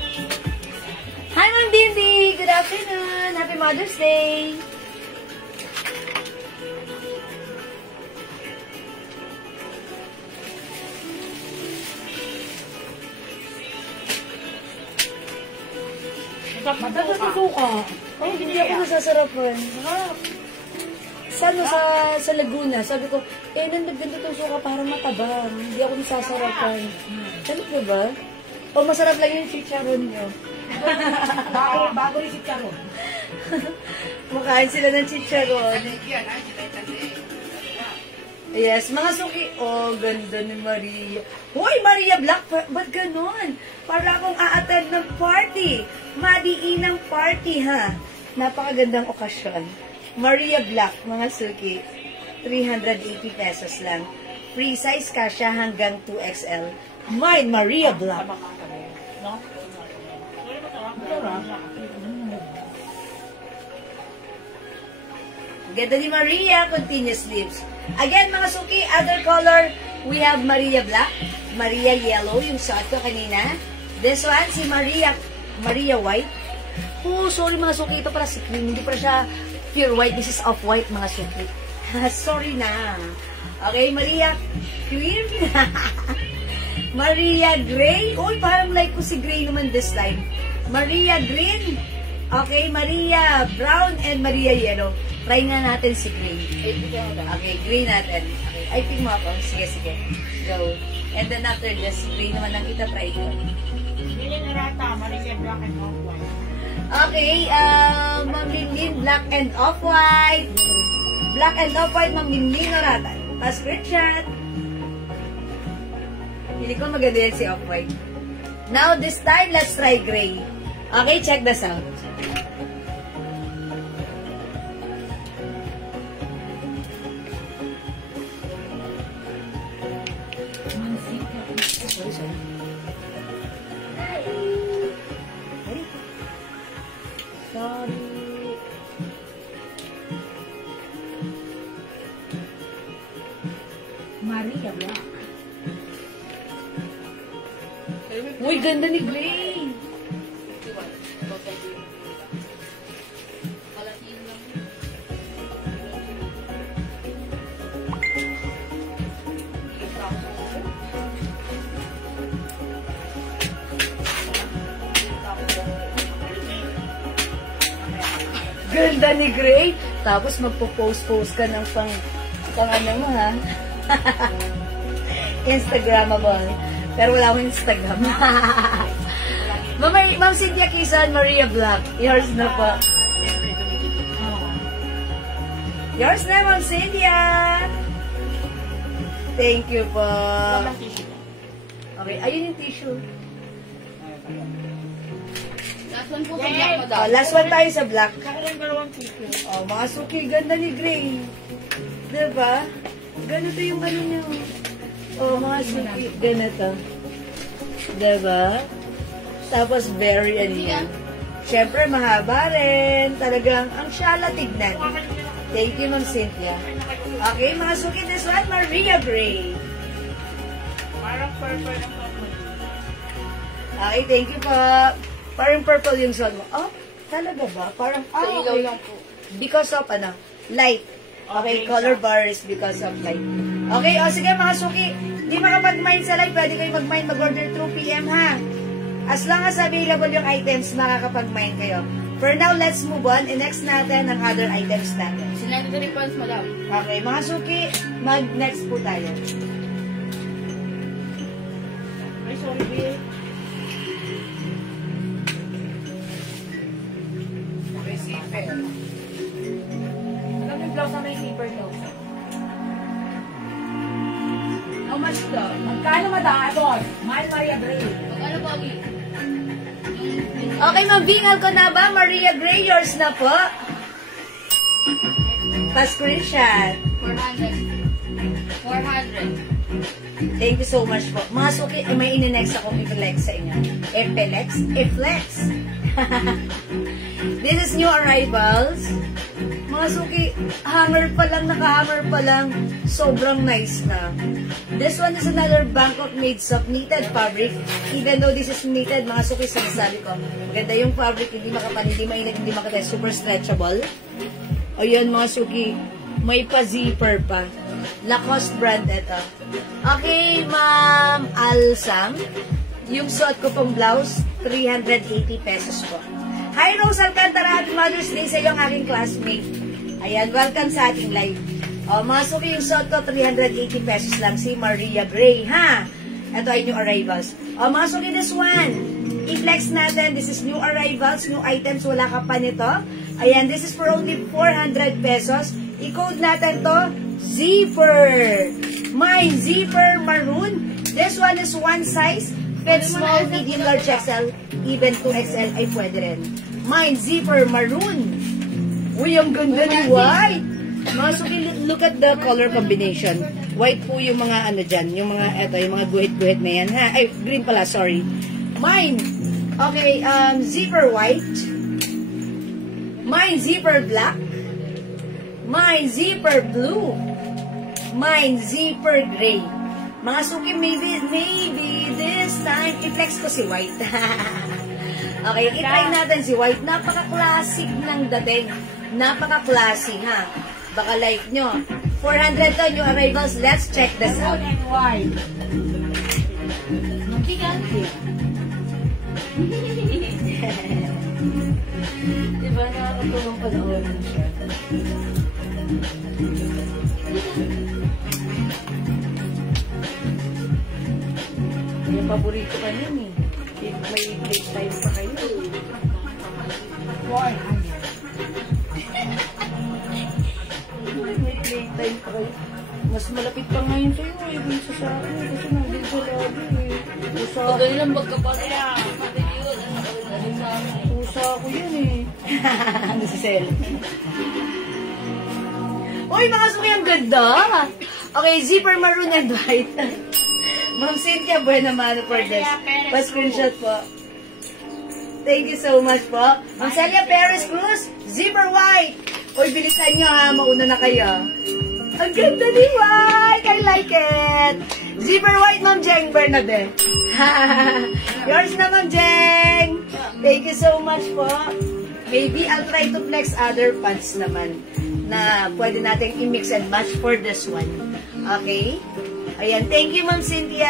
Hi, Ma'am Dindi. Good afternoon. Happy Mother's Day. Matagal sa suka. Oh, hindi ako nasasarapan. Sa Laguna, sabi ko, nandaganda itong suka para matabang. Hindi ako nasasarapan. Ano po ba? O masarap lang yung chicharon nyo. Bago yung chicharon. Makain sila ng chicharon. Yes, mga suki. Oh, ganda ni Maria. Hoy, Maria Black, ba't ganon? Para akong a-attend ng party. Madiinang party, ha? Napakagandang okasyon. Maria Black, mga suki. 380 pesos lang. Free size ka siya hanggang 2XL. My Maria Black. Ganda ni Maria, continuous sleeves. Again, mga suki, other color, we have Maria Black, Maria Yellow, yung suot ko kanina. This one, si Maria White. Oh, sorry mga suki, ito para si cream, hindi para siya pure white. This is off-white, mga suki. Sorry na. Okay, Maria Cream. Maria Gray. Uy, parang like ko si Gray naman this time. Maria Green. Okay, Maria Brown and Maria Yellow. Try nga natin si Gray. Okay, Gray natin. Okay, I think mo ako. Sige, sige. Go. And then after this, Gray naman ang kita try ko. Hindi na rata, Maria Black and Off-White. Okay, Ma'am Linlin, Black and Off-White. Black and Off-White, Ma'am Linlin, naratan. Pa-screenshot. Hindi ko maganda yan si Off-White. Now, this time, let's try Gray. Okay, check this out. Sorry. Maria Black. ganda ni Gray. Ganda ni Gray. Tapos magpo-post ka ng pang ano mo, ha? Instagrammable. Pero wala akong Instagram. Ma'am Cynthia Quezon, Maria Black. Yours na po. Yours na, Ma'am Cynthia. Thank you po. Okay, ayun yung tissue. Last one po sa black, madam. Last one tayo sa black. Saka lang dalawang tissue. Mga suki, ganda ni Gray. Diba? Ganito yung ano niya. Mga suki, ganito. Diba? Tapos very ano yan. Siyempre, mahaba rin. Talagang, ang syala tignan. Thank you, Ma'am Cynthia. Okay, mga suki, this one, Maria Gray. Parang purple ng purple. Okay, thank you po. Parang purple yung suot mo. Oh, talaga ba? Parang, Sa ilaw okay. lang po. Because of, light. Okay, color bar is because of light. Okay, o sige mga suki, di makapag-mine sa live, pwede kayo mag-mine, mag-order through PM, ha? As long as available yung items, makakapag-mine kayo. For now, let's move on. Next natin ang other items natin. Sinetary pants, madam. Okay, mga suki, mag-next po tayo. Ay, sorry, babe. Okay, zipper. Alam yung blouse na may zipper daw. How much to? Magkano madabot? Mahal Maria Gray. Magkano po, Agi? Okay, mabingal ko na ba? Maria Gray, yours na po. Pa-screenshot. 400. 400. Thank you so much po. Mga suki, may ininext akong i-flex sa inyo. I-flex? I-flex. This is new arrivals. Mga suki, hanger pa lang, naka-hanger pa lang. Sobrang nice na. This one is another Bangkok made of knitted fabric. Even though this is knitted, mga suki, sinasabi ko, maganda yung fabric, hindi makapal, hindi mainit, hindi makatay, super stretchable. O yun, mga suki, may pa-zipper pa. Lacoste brand ito. Okay, Ma'am Alsam. Yung suot ko pong blouse, 380 pesos po. Hi, Rose Alcantara. Happy Mother's Day sa iyo, ang aking classmate. Ayan, welcome sa ating live. O, mga suki, yung suot ko, 380 pesos lang. Si Maria Gray, ha? Ito ay new arrivals. O, mga suki, this one. I-flex natin. This is new arrivals, new items. Wala ka pa nito. Ayan, this is for only 400 pesos. I-code natin to, zipper. Mine, zipper maroon. This one is one size. Fit small, medium, large, XL. Even 2XL ay pwede rin. Mine, zipper maroon. Uy, ang ganda ni white. Mga suki, look at the color combination. White po yung mga ano dyan. Yung mga, eto, yung mga guhit-guhit na yan. Ha? Ay, green pala, sorry. Mine. Okay, zipper white. Mine, zipper black. Mine, zipper blue. Mine, zipper gray. Mga suki, maybe this time, i-flex ko si white. Okay, i-try natin si white. Napaka-classic ng dating. Napaka-classic, ha? Baka like nyo. 400 to, new arrivals. Let's check this out. Brown and white. Magigante. Diba, nakakatulong panoorin siya. Yung paborito ka nun eh. May playtime pa kayo. Why? May playtime pa kayo. Mas malapit pa ngayon sa'yo eh. Dito sa akin eh. Kasi nandun sa lobby eh. Pag lang magkapasaya. Pusa ko yun eh. Ano si Sel? Uy, mga suki, ang ganda! Okay, zipper maroon and white. Ma'am Cynthia Buenamano for this. Pa-screenshot po. Thank you so much po. Ma'am Celia Perez Cruz, zipper white. Uy, bilisan nyo ha, mauna na kayo. Ang ganda ni white! I like it! Zipper white, Ma'am Jeng Bernadette. Yours na, Ma'am Jeng. Thank you so much po. Maybe I'll try to flex other pants naman na pwede nating i-mix and match for this one. Okay? Ayan, thank you, Ma'am Cynthia.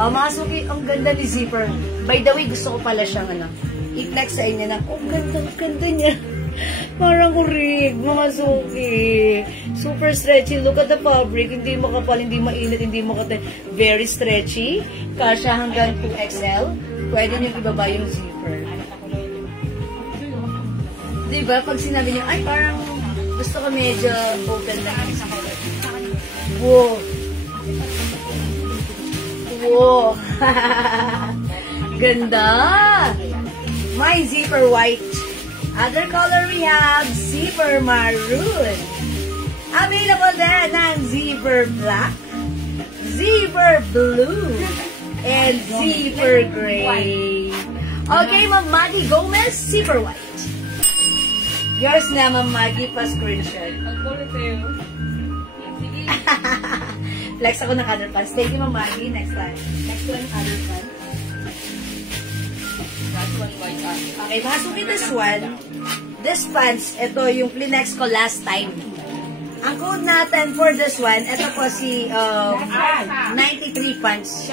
Oh, mga suki, ang ganda ni Zipper. By the way, gusto ko pala siyang i-flex sa inyo na, ganda niya. Parang kurig, mga suki. Super stretchy. Look at the fabric. Hindi makapal, hindi mainit, hindi makapal. Very stretchy. Kasya hanggang 2XL. Pwede nyo ibaba yung zipper. Diba? Pag sinabi nyo, ay parang gusto ko medyo open lang. Wow. Wow. Ganda. My zipper white. Other color we have zipper maroon. Available din ng zipper black, zipper blue, and zipper gray. Okay, Ma'am Maggie Gomez, zipper white. Yours na, Ma'am Maggie, pa-screenshot. Flex ako ng other pants. Thank you, Ma'am Maggie. Next time. Next one, other pants. Okay, masukin this one. This pants, ito yung Plinex ko last time. Ang code natin for this one, ito po si 93 pants.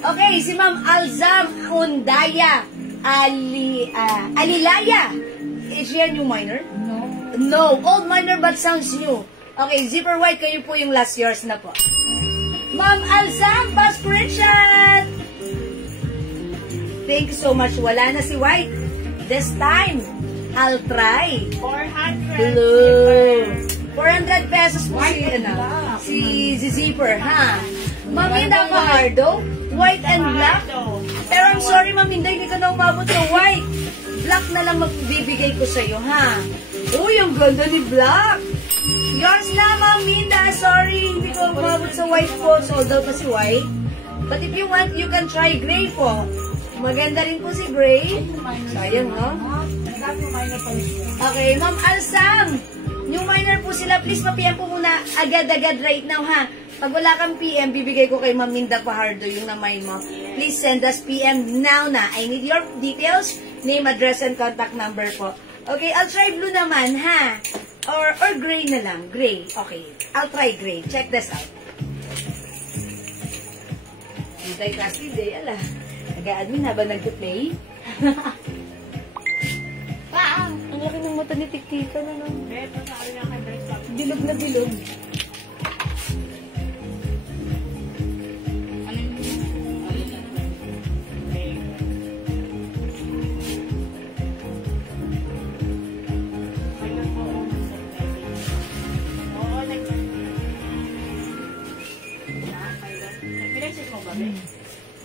Okay, si Ma'am Alzam Undaya Alilaya. Is she a new minor? No, old minor but sounds new. Okay, zipper white, kayo po yung last years na po. Ma'am Alzam, pa-screenshot! Thank you so much. Wala na si white. This time, I'll try. 400. Blue. 400 pesos po si zipper, ha? Maminda Fajardo, white and black. Pero I'm sorry, Maminda, hindi ka na umabot sa white. Black na lang magbibigay ko sa'yo, ha? Uy, ang ganda ni black. Yours na, Maminda. Sorry, hindi ko umabot sa white po. Sold out pa si white. But if you want, you can try gray po. Maganda rin po si gray. Sayang, no? Okay, Ma'am Alsam. New minor po sila. Please, pa-PM po muna agad-agad right now, ha? Pag wala kang PM, bibigay ko kay Ma'am Minda Fajardo yung na-mine mo. Please send us PM now na. I need your details, name, address, and contact number po. Okay, I'll try blue naman, ha? Or gray na lang. Gray. Okay. I'll try gray. Check this out. Hintay kasi, day, ala. Nag-a-admin habang nag-play. Ang laki ng mata ni Tiktika na, no? Dilog na dilog.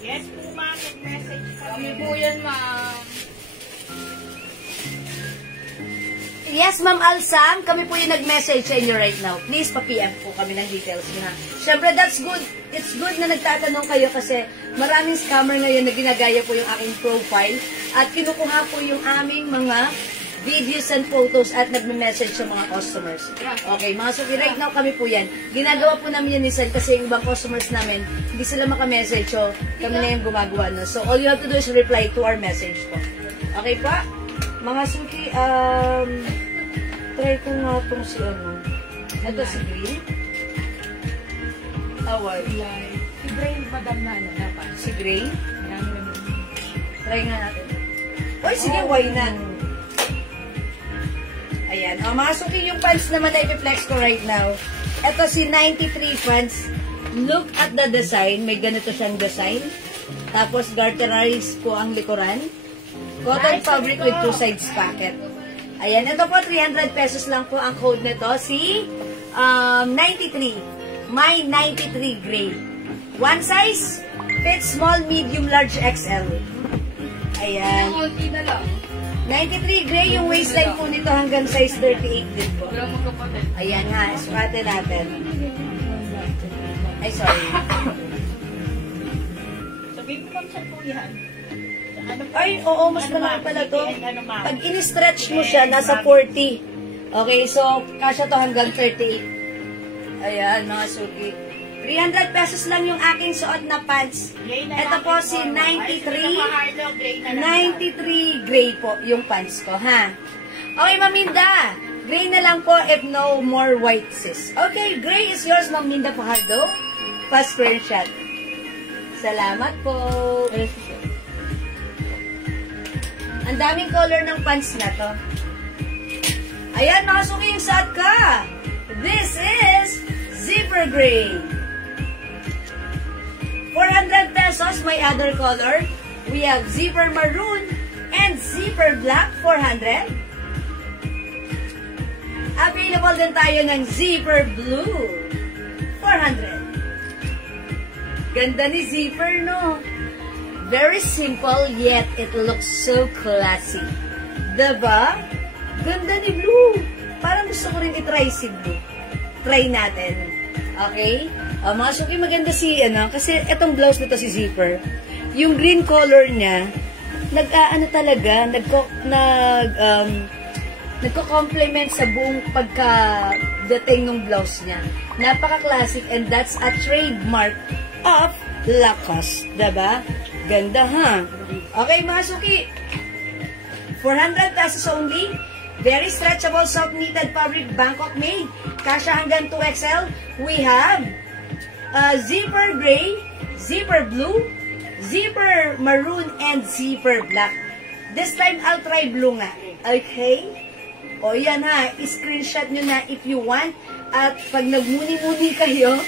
Yes po, ma'am. Nag-message Kami po yan, ma'am. Yes, Ma'am Alsam, kami po yung nag-message sa inyo right now. Please, pa-PM po kami ng details nyo, ha? Siyempre, that's good. It's good na nagtatanong kayo kasi maraming scammer ngayon na ginagaya po yung aking profile at kinukuha po yung aming mga videos and photos at nagme-message sa mga customers. Okay, mga suki, right now kami po yan. Ginagawa po namin yan minsan kasi yung ibang customers namin, hindi sila makamessage, so kami na yung gumagawa. No? So, all you have to do is reply to our message po. Okay po? Mga suki, try ko nga itong si ano. Ito si Green. Award. Si Gray, madam na ano, dapat. Si Gray. Try nga natin. Uy, sige, why not? Ayan. O, mga suki, yung pants naman na i-flex ko right now. Ito si 93 pants. Look at the design. May ganito siyang design. Tapos, garterized po ang likuran. Cotton fabric with two sides pocket. Ayan. Ito po, 300 pesos lang po ang code nito. Si 93. My 93 gray. One size, fits small, medium, large, XL. Ayan. 93 gray, yung waistline po nito hanggang size 38 din po. Ayan nga, sukatin natin. Ay, sorry. Sabihin mo kung saan po yan. Ay, oo, mas malaki pala to. Pag in-stretch mo siya, nasa 40. Okay, so, kasya to hanggang 38. Ayan, mga suki. 300 pesos lang yung aking suot na pants. Gray na Ito lang po yung si color. Ay, 93. Harlow, gray na lang. 93 gray po yung pants ko, ha? Okay, Maminda. Gray na lang po if no more white, sis. Okay, gray is yours, Maminda Fajardo. Fast screenshot. Salamat po. Ang daming color ng pants na to. Ayan, mga suki yung suot ka. This is zipper gray. 400 pesos, my other color. We have zipper maroon and zipper black, 400. Available din tayo ng zipper blue, 400. Ganda ni zipper, no? Very simple, yet it looks so classy. Diba? Ganda ni blue. Parang gusto ko rin itry si blue. Try natin. Okay? Mga suki, maganda si, kasi itong blouse na to si zipper. Yung green color niya, nagko-complement sa buong pagka-dating ng blouse niya. Napaka-classic and that's a trademark of Lacoste. Diba? Ganda, ha? Okay, mga suki. 400 pesos only. Very stretchable, soft-knitted fabric, Bangkok made. Kasha hanggang 2XL. We have zipper gray, zipper blue, zipper maroon, and zipper black. This time, I'll try blue nga. Okay? O yan ha, screenshot nyo na if you want. At pag nagmuni-muni kayo,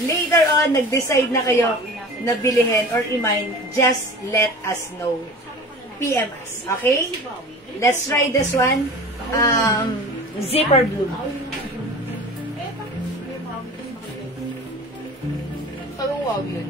later on, nag-decide na kayo na bilihin or i-mine, just let us know. PM us. Okay? Let's try this one. Zipper blue. Parang wow yun.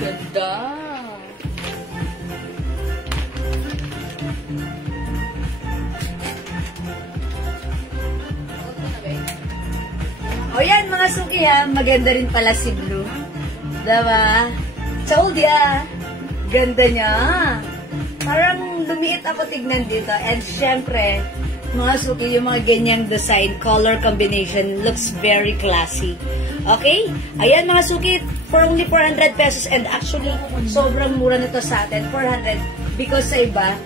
Ganda. O yan, mga suki ha, maganda rin pala si blue. Diba? Told ya. Ganda niya. Parang lumiit ako tignan dito. And syempre, mga suki, yung mga ganyang design, color combination, looks very classy. Okay? Ayan mga suki, for only 400 pesos. And actually, sobrang mura na to sa atin, 400. Because sa iba,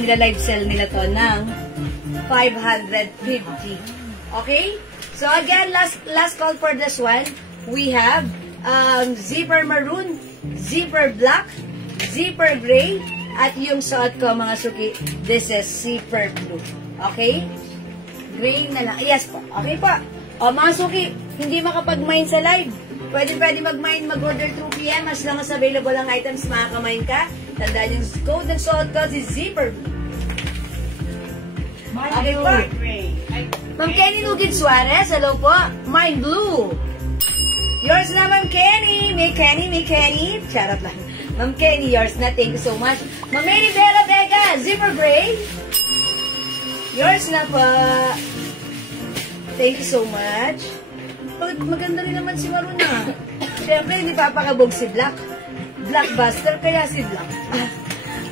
nila-live sell nila to ng 550. Okay? So again, last call for this one. We have zipper maroon, zipper black, zipper gray, at yung suot ko mga suki, this is zipper blue. Okay? Gray na lang. Yes po. Okay po. O mga suki, hindi makapag-mine sa live. Pwede mag-mine, mag-order through PM as long as available ang items, makaka-mine ka. Tandaan yung code ng suot ko, si zipper blue. Okay po. Ma'am Kenny Lugin Suarez, hello po. Mine blue. Yours na, Ma'am Kenny. May Kenny. Charot lang. Ma'am Kenny, yours na. Thank you so much. Ma'am Mary Vera Vega, zipper gray. Yours na po. Thank you so much. Maganda rin naman si Maruna. Siyempre, hindi papakabog si Black. Blockbuster, kaya si Black.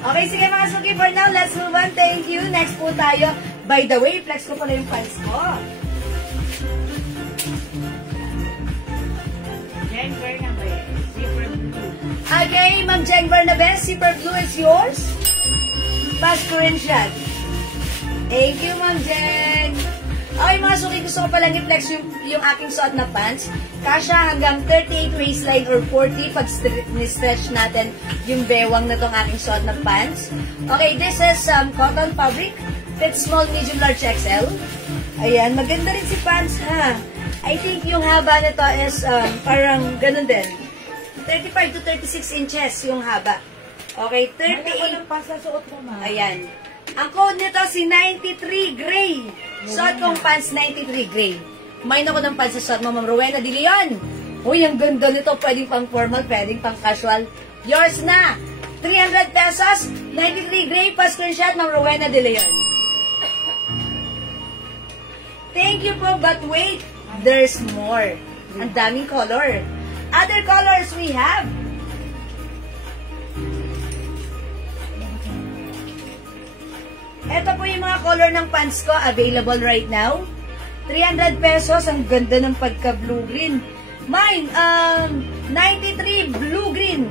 Okay, sige mga suki, for now, let's move on. Thank you. Next po tayo. By the way, flex ko pala yung pants ko. Jen Bernabé, zipper blue. Okay, Ma'am Jen Bernabé, zipper blue is yours. Fast screenshot. Thank you, Ma'am Jen. Okay, mga suki, gusto ko palang i-flex yung aking suot na pants. Kasha hanggang 38 waistline or 40 pag ni-stretch natin yung bewang na tong aking suot na pants. Okay, this is cotton fabric. Fit small, medium, large, XL. Ayan, maganda rin si pants, ha? I think yung haba nito is parang ganun din. 35 to 36 inches yung haba. Okay, 38. Pasasuot mo, ma. Ayan. Ang code nito si 93 gray. Suot kong pants 93 gray. Kumain ako ng pants sa suot mo, Ma'am Rowena de Leon. Uy, ang ganda nito. Pwedeng pang formal, pwedeng pang casual. Yours na. 300 pesos. 93 gray, pa-screenshot, Ma'am Rowena De Leon. Thank you po, but wait, there's more. Ang daming color. Other colors we have. Ito po yung mga color ng pants ko, available right now. 300 pesos, ang ganda ng pagka-blue-green. Mine, 93 blue-green.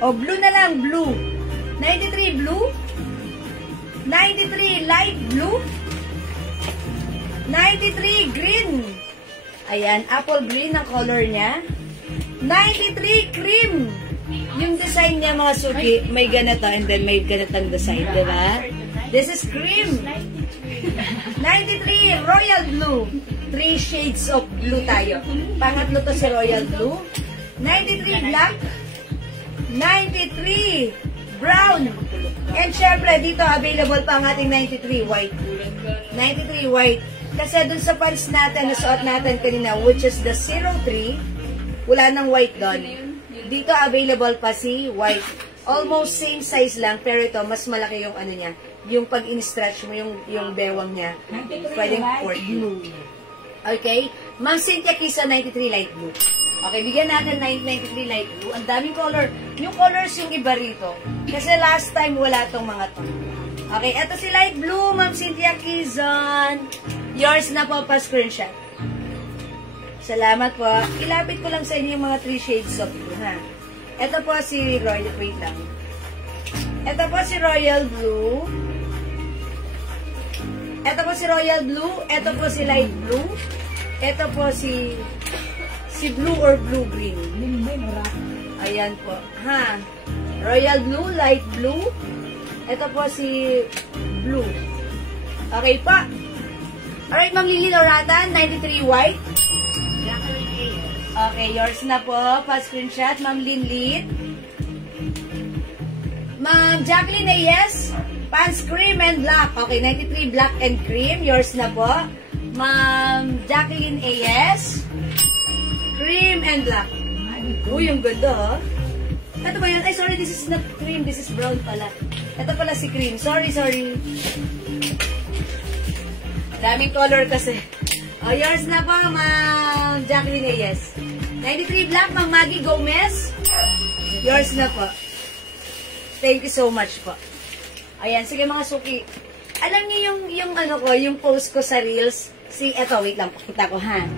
O, blue na lang, blue. 93 blue. 93 light blue. 93 green. Ayan, apple green ang color niya. 93 cream. Yung design niya, mga suki, may ganito and then may ganitang design, diba? This is cream. 93 royal blue. 3 shades of blue tayo. Pangatlo to si royal blue. 93 black. 93 brown. And syempre, dito available pa ang ating 93 white. 93 white. Kasi dun sa pants natin, nasuot natin kanina, which is the 03, wala nang white doon. Dito available pa si white. Almost same size lang, pero ito, mas malaki yung ano niya. Yung pag in-stretch mo, yung bewang niya. Pwedeng port blue. Okay? Ma'am Cynthia Kisa, 93 light blue. Okay, bigyan natin 93 light blue. Ang daming color. Yung colors yung iba rito. Kasi last time wala tong mga to. Okay, eto si light blue, Ma'am Cynthia Kizon. Yours na po pa-screenshot. Salamat po. Ilapit ko lang sa inyo yung mga 3 shades of blue, ha? Ito po si Royal, wait lang. Ito po si Royal Blue. Ito po si Royal Blue. Ito po si Light Blue. Ito po si Blue or Blue Green. Ayan po. Ha? Royal Blue, Light Blue. Ito po si Blue. Okay pa. Alright, Ma'am Lily Loratan, 93 white. Okay, yours na po. Pa-screenshot, Ma'am Linlit. Ma'am Jacqueline Ayes, pants cream and black. Okay, 93 black and cream. Yours na po. Ma'am Jacqueline Ayes, cream and black. Uy, yung ganda, oh. Ito ba yan? Ay, sorry, this is not cream. This is brown pala. Ito pala si cream. Sorry. Daming color kasi. Oh, yours na po, Ma'am Jacqueline Ayes. 93 black, Ma'am Maggie Gomez. Yours na po. Thank you so much po. Ayan, sige mga suki. Alam niyo yung ano ko, yung post ko sa Reels. Eto, wait lang, pakita ko ha.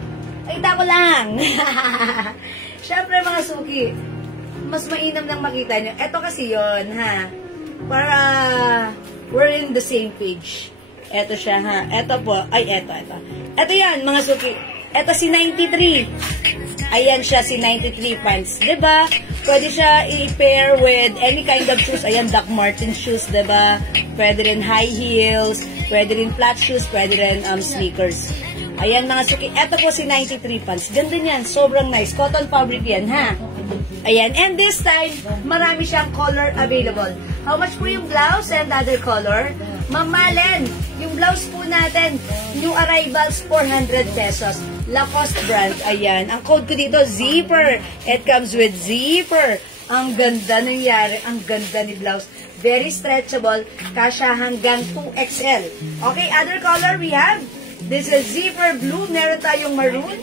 Pakita ko lang. Siyempre mga suki, mas mainam nang makita niyo. Eto kasi yon ha. Para we're in the same page. Eto siya ha. Eto po. Ay, eto. Eto yan, mga suki. Eto si 93. Ayan siya, si 93 pants. Diba? Pwede siya i-pair with any kind of shoes. Ayan, Doc Martens shoes, diba? Pwede rin high heels. Pwede rin flat shoes. Pwede rin sneakers. Ayan, mga suki. Eto po si 93 pants. Ganda niyan. Sobrang nice. Cotton fabric yan, ha? Ayan. And this time, marami siyang color available. How much po yung blouse and other color? Ma'am Malen, yung blouse po natin, new arrivals, 400 pesos. Lacoste brand. Ayan. Ang code ko dito, zipper. It comes with zipper. Ang ganda nangyari. Ang ganda ni blouse. Very stretchable. Kasya hanggang 2XL. Okay, other color we have. This is zipper blue. Meron tayong maroon.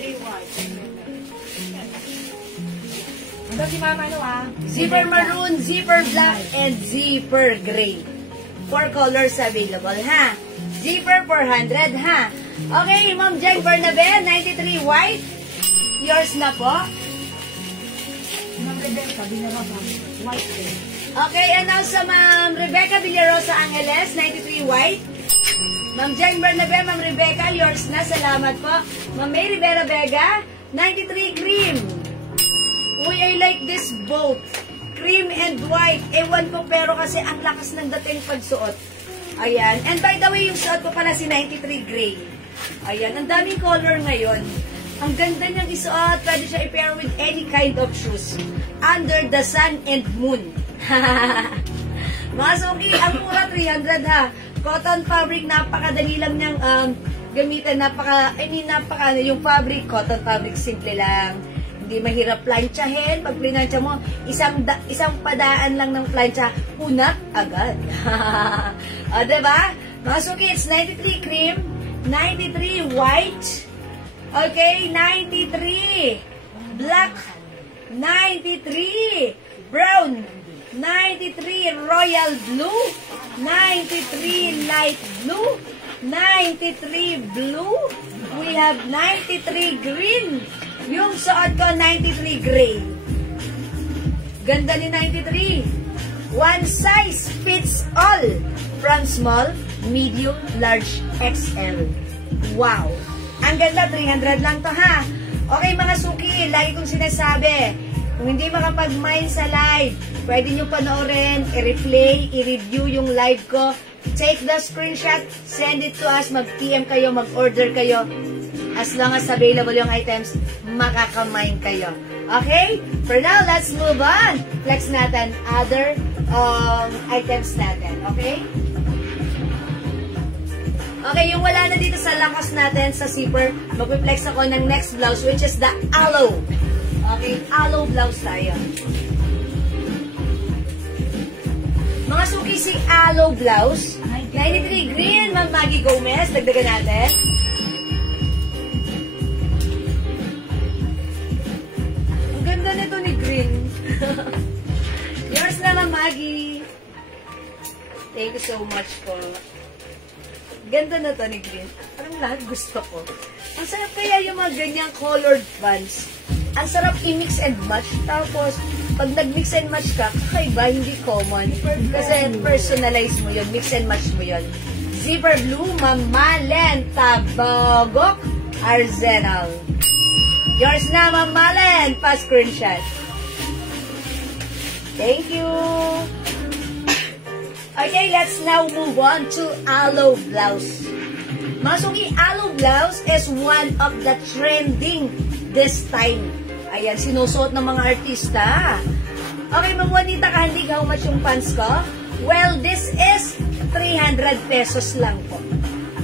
Ito si Mama, ano ah? Zipper maroon, zipper black, and zipper gray. 4 colors available, ha? Zipper 400, ha? Okay, Ma'am Jen Bernabe, 93 white. Yours na po. Ma'am Rebecca, Villarosa, white din. Okay, and now sa Ma'am Rebecca Villarosa Angeles, 93 white. Ma'am Jen Bernabe, Ma'am Rebecca, yours na. Salamat po. Ma'am May Rivera Vega, 93 cream. Uy, I like this both. Cream and white. Ewan ko, pero kasi ang lakas ng dating pagsuot. Ayan. And by the way, yung suot ko pala si 93 gray. Ayan. Ang daming color ngayon. Ang ganda niyang isuot. Pwede siya i-pair with any kind of shoes. Under the sun and moon. Mga suki, ang mura 300 ha. Cotton fabric, napakadali lang niyang gamitan. Yung fabric, cotton fabric, simple lang. Hindi hindi mahirap planchahin. Pag plinansya mo, isang padaan lang ng plancha, unat agad. O, diba? Mga suki, it's 93 cream, 93 white, okay, 93 black, 93 brown, 93 royal blue, 93 light blue, 93 blue, we have 93 green, yung suot ko 93 gray. Ganda ni 93. One size fits all, from small, medium, large, XL. Wow! Ang ganda, 300 lang to ha. Okay mga suki, lagi kong sinasabi, kung hindi makapag-mine sa live, pwede nyo panoorin, i-replay, i-review yung live ko. Take the screenshot, send it to us, mag-PM kayo, mag-order kayo. As long as available yung items, makaka-mine kayo. Okay? For now, let's move on. Flex natin other items natin. Okay? Okay, yung wala na dito sa lakas natin sa zipper, mag-flex ako ng next blouse, which is the aloe. Okay, aloe blouse tayo. Mga suki, si aloe blouse, 93 green, Ma'am Maggie Gomez, dagdagan natin. Ang ganda nito ni green. Yours na, Ma'am Maggie. Thank you so much po. Ganda na to ni green. Parang lahat gusto ko. Ang sarap kaya yung mga ganyang colored pants. Ang sarap i-mix and match. Tapos, pag nag-mix and match ka, kakaiba, hindi common. Kasi personalize mo yun. Mix and match mo yun. Zipper blue, Mamalen, Tabagok, Arsenal. Yours na, Mamalen. Pa-screenshot. Thank you. Okay, let's now move on to aloe blouse. Masuki, aloe blouse is one of the trending this time. Ayan, sinusuot ng mga artista. Okay, Ma'am Juanita Kahandig, how much yung pants ko? Well, this is 300 pesos lang po.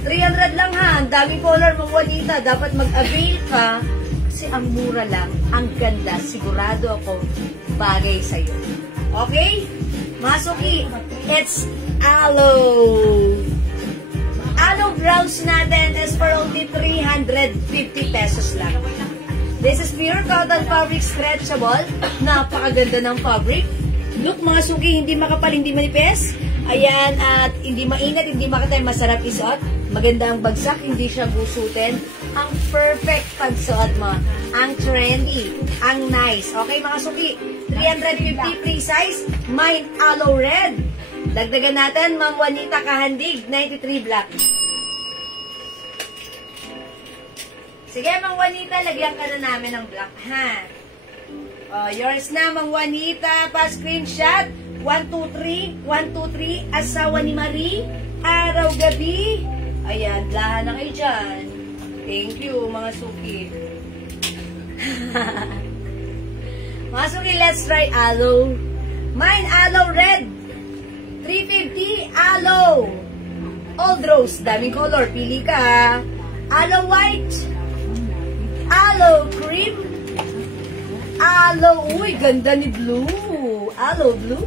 300 lang ha. Ang daming color, Ma'am Juanita. Dapat mag-avail ka. Kasi ang mura lang, ang ganda. Sigurado ako, bagay sa'yo. Okay? Masuki, it's aloe. Aloe blouse natin is for only 350 pesos lang. This is pure cotton fabric, stretchable. Napakaganda ng fabric. Look mga suki, hindi makapal, hindi manipis. Ayan, at hindi maingat, hindi makatay, masarap isuot. Maganda ang bagsak, hindi siya gusutin. Ang perfect pagsuot mo. Ang trendy, ang nice. Okay mga suki, 350 free size, mine aloe red. Dagdagan natin, Ma'am Juanita Kahandig, 93 black. Sige, Ma'am Juanita, lagyan ka na namin ng black, ha? Oh, yours na, Ma'am Juanita, pa-screenshot. 1, 2, 3, 1, 2, 3, asawa ni Marie, araw-gabi. Ayan, lahat na kayo dyan. Thank you, mga suki. Mga suki, let's try aloe. Mine, aloe red. 350, aloe. Old rose, daming color. Pili ka. Aloe white. Aloe cream. Aloe, uy, ganda ni blue. Aloe blue.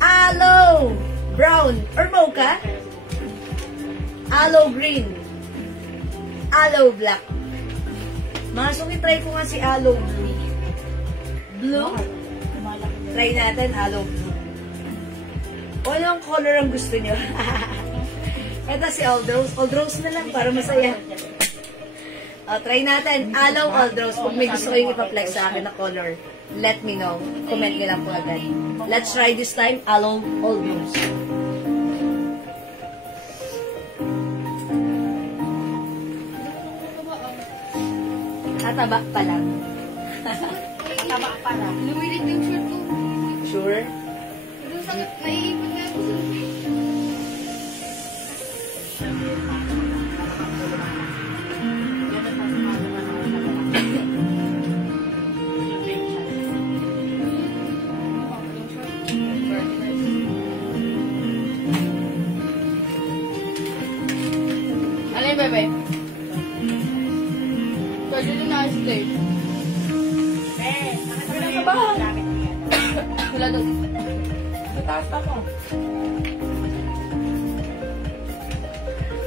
Aloe brown or mocha. Aloe green. Aloe black. Mga suki, try ko nga si aloe blue. Blue. Try natin aloe blue. O anong color ang gusto nyo? Ito si old rose. Old rose na lang para masaya. O, try natin. Aloe old rose. Kung may gusto kayong ipa-flex sa akin na color, let me know. Comment nyo lang po agad. Let's try this time, aloe old rose. Tataba pa lang. Tataba pa lang. Lumilit yung shirt ko. Sure? Doon sa naiipon nga ako sa... Ano yung bebe? Pwede doon na slave. Wala daw. Taas pa mo.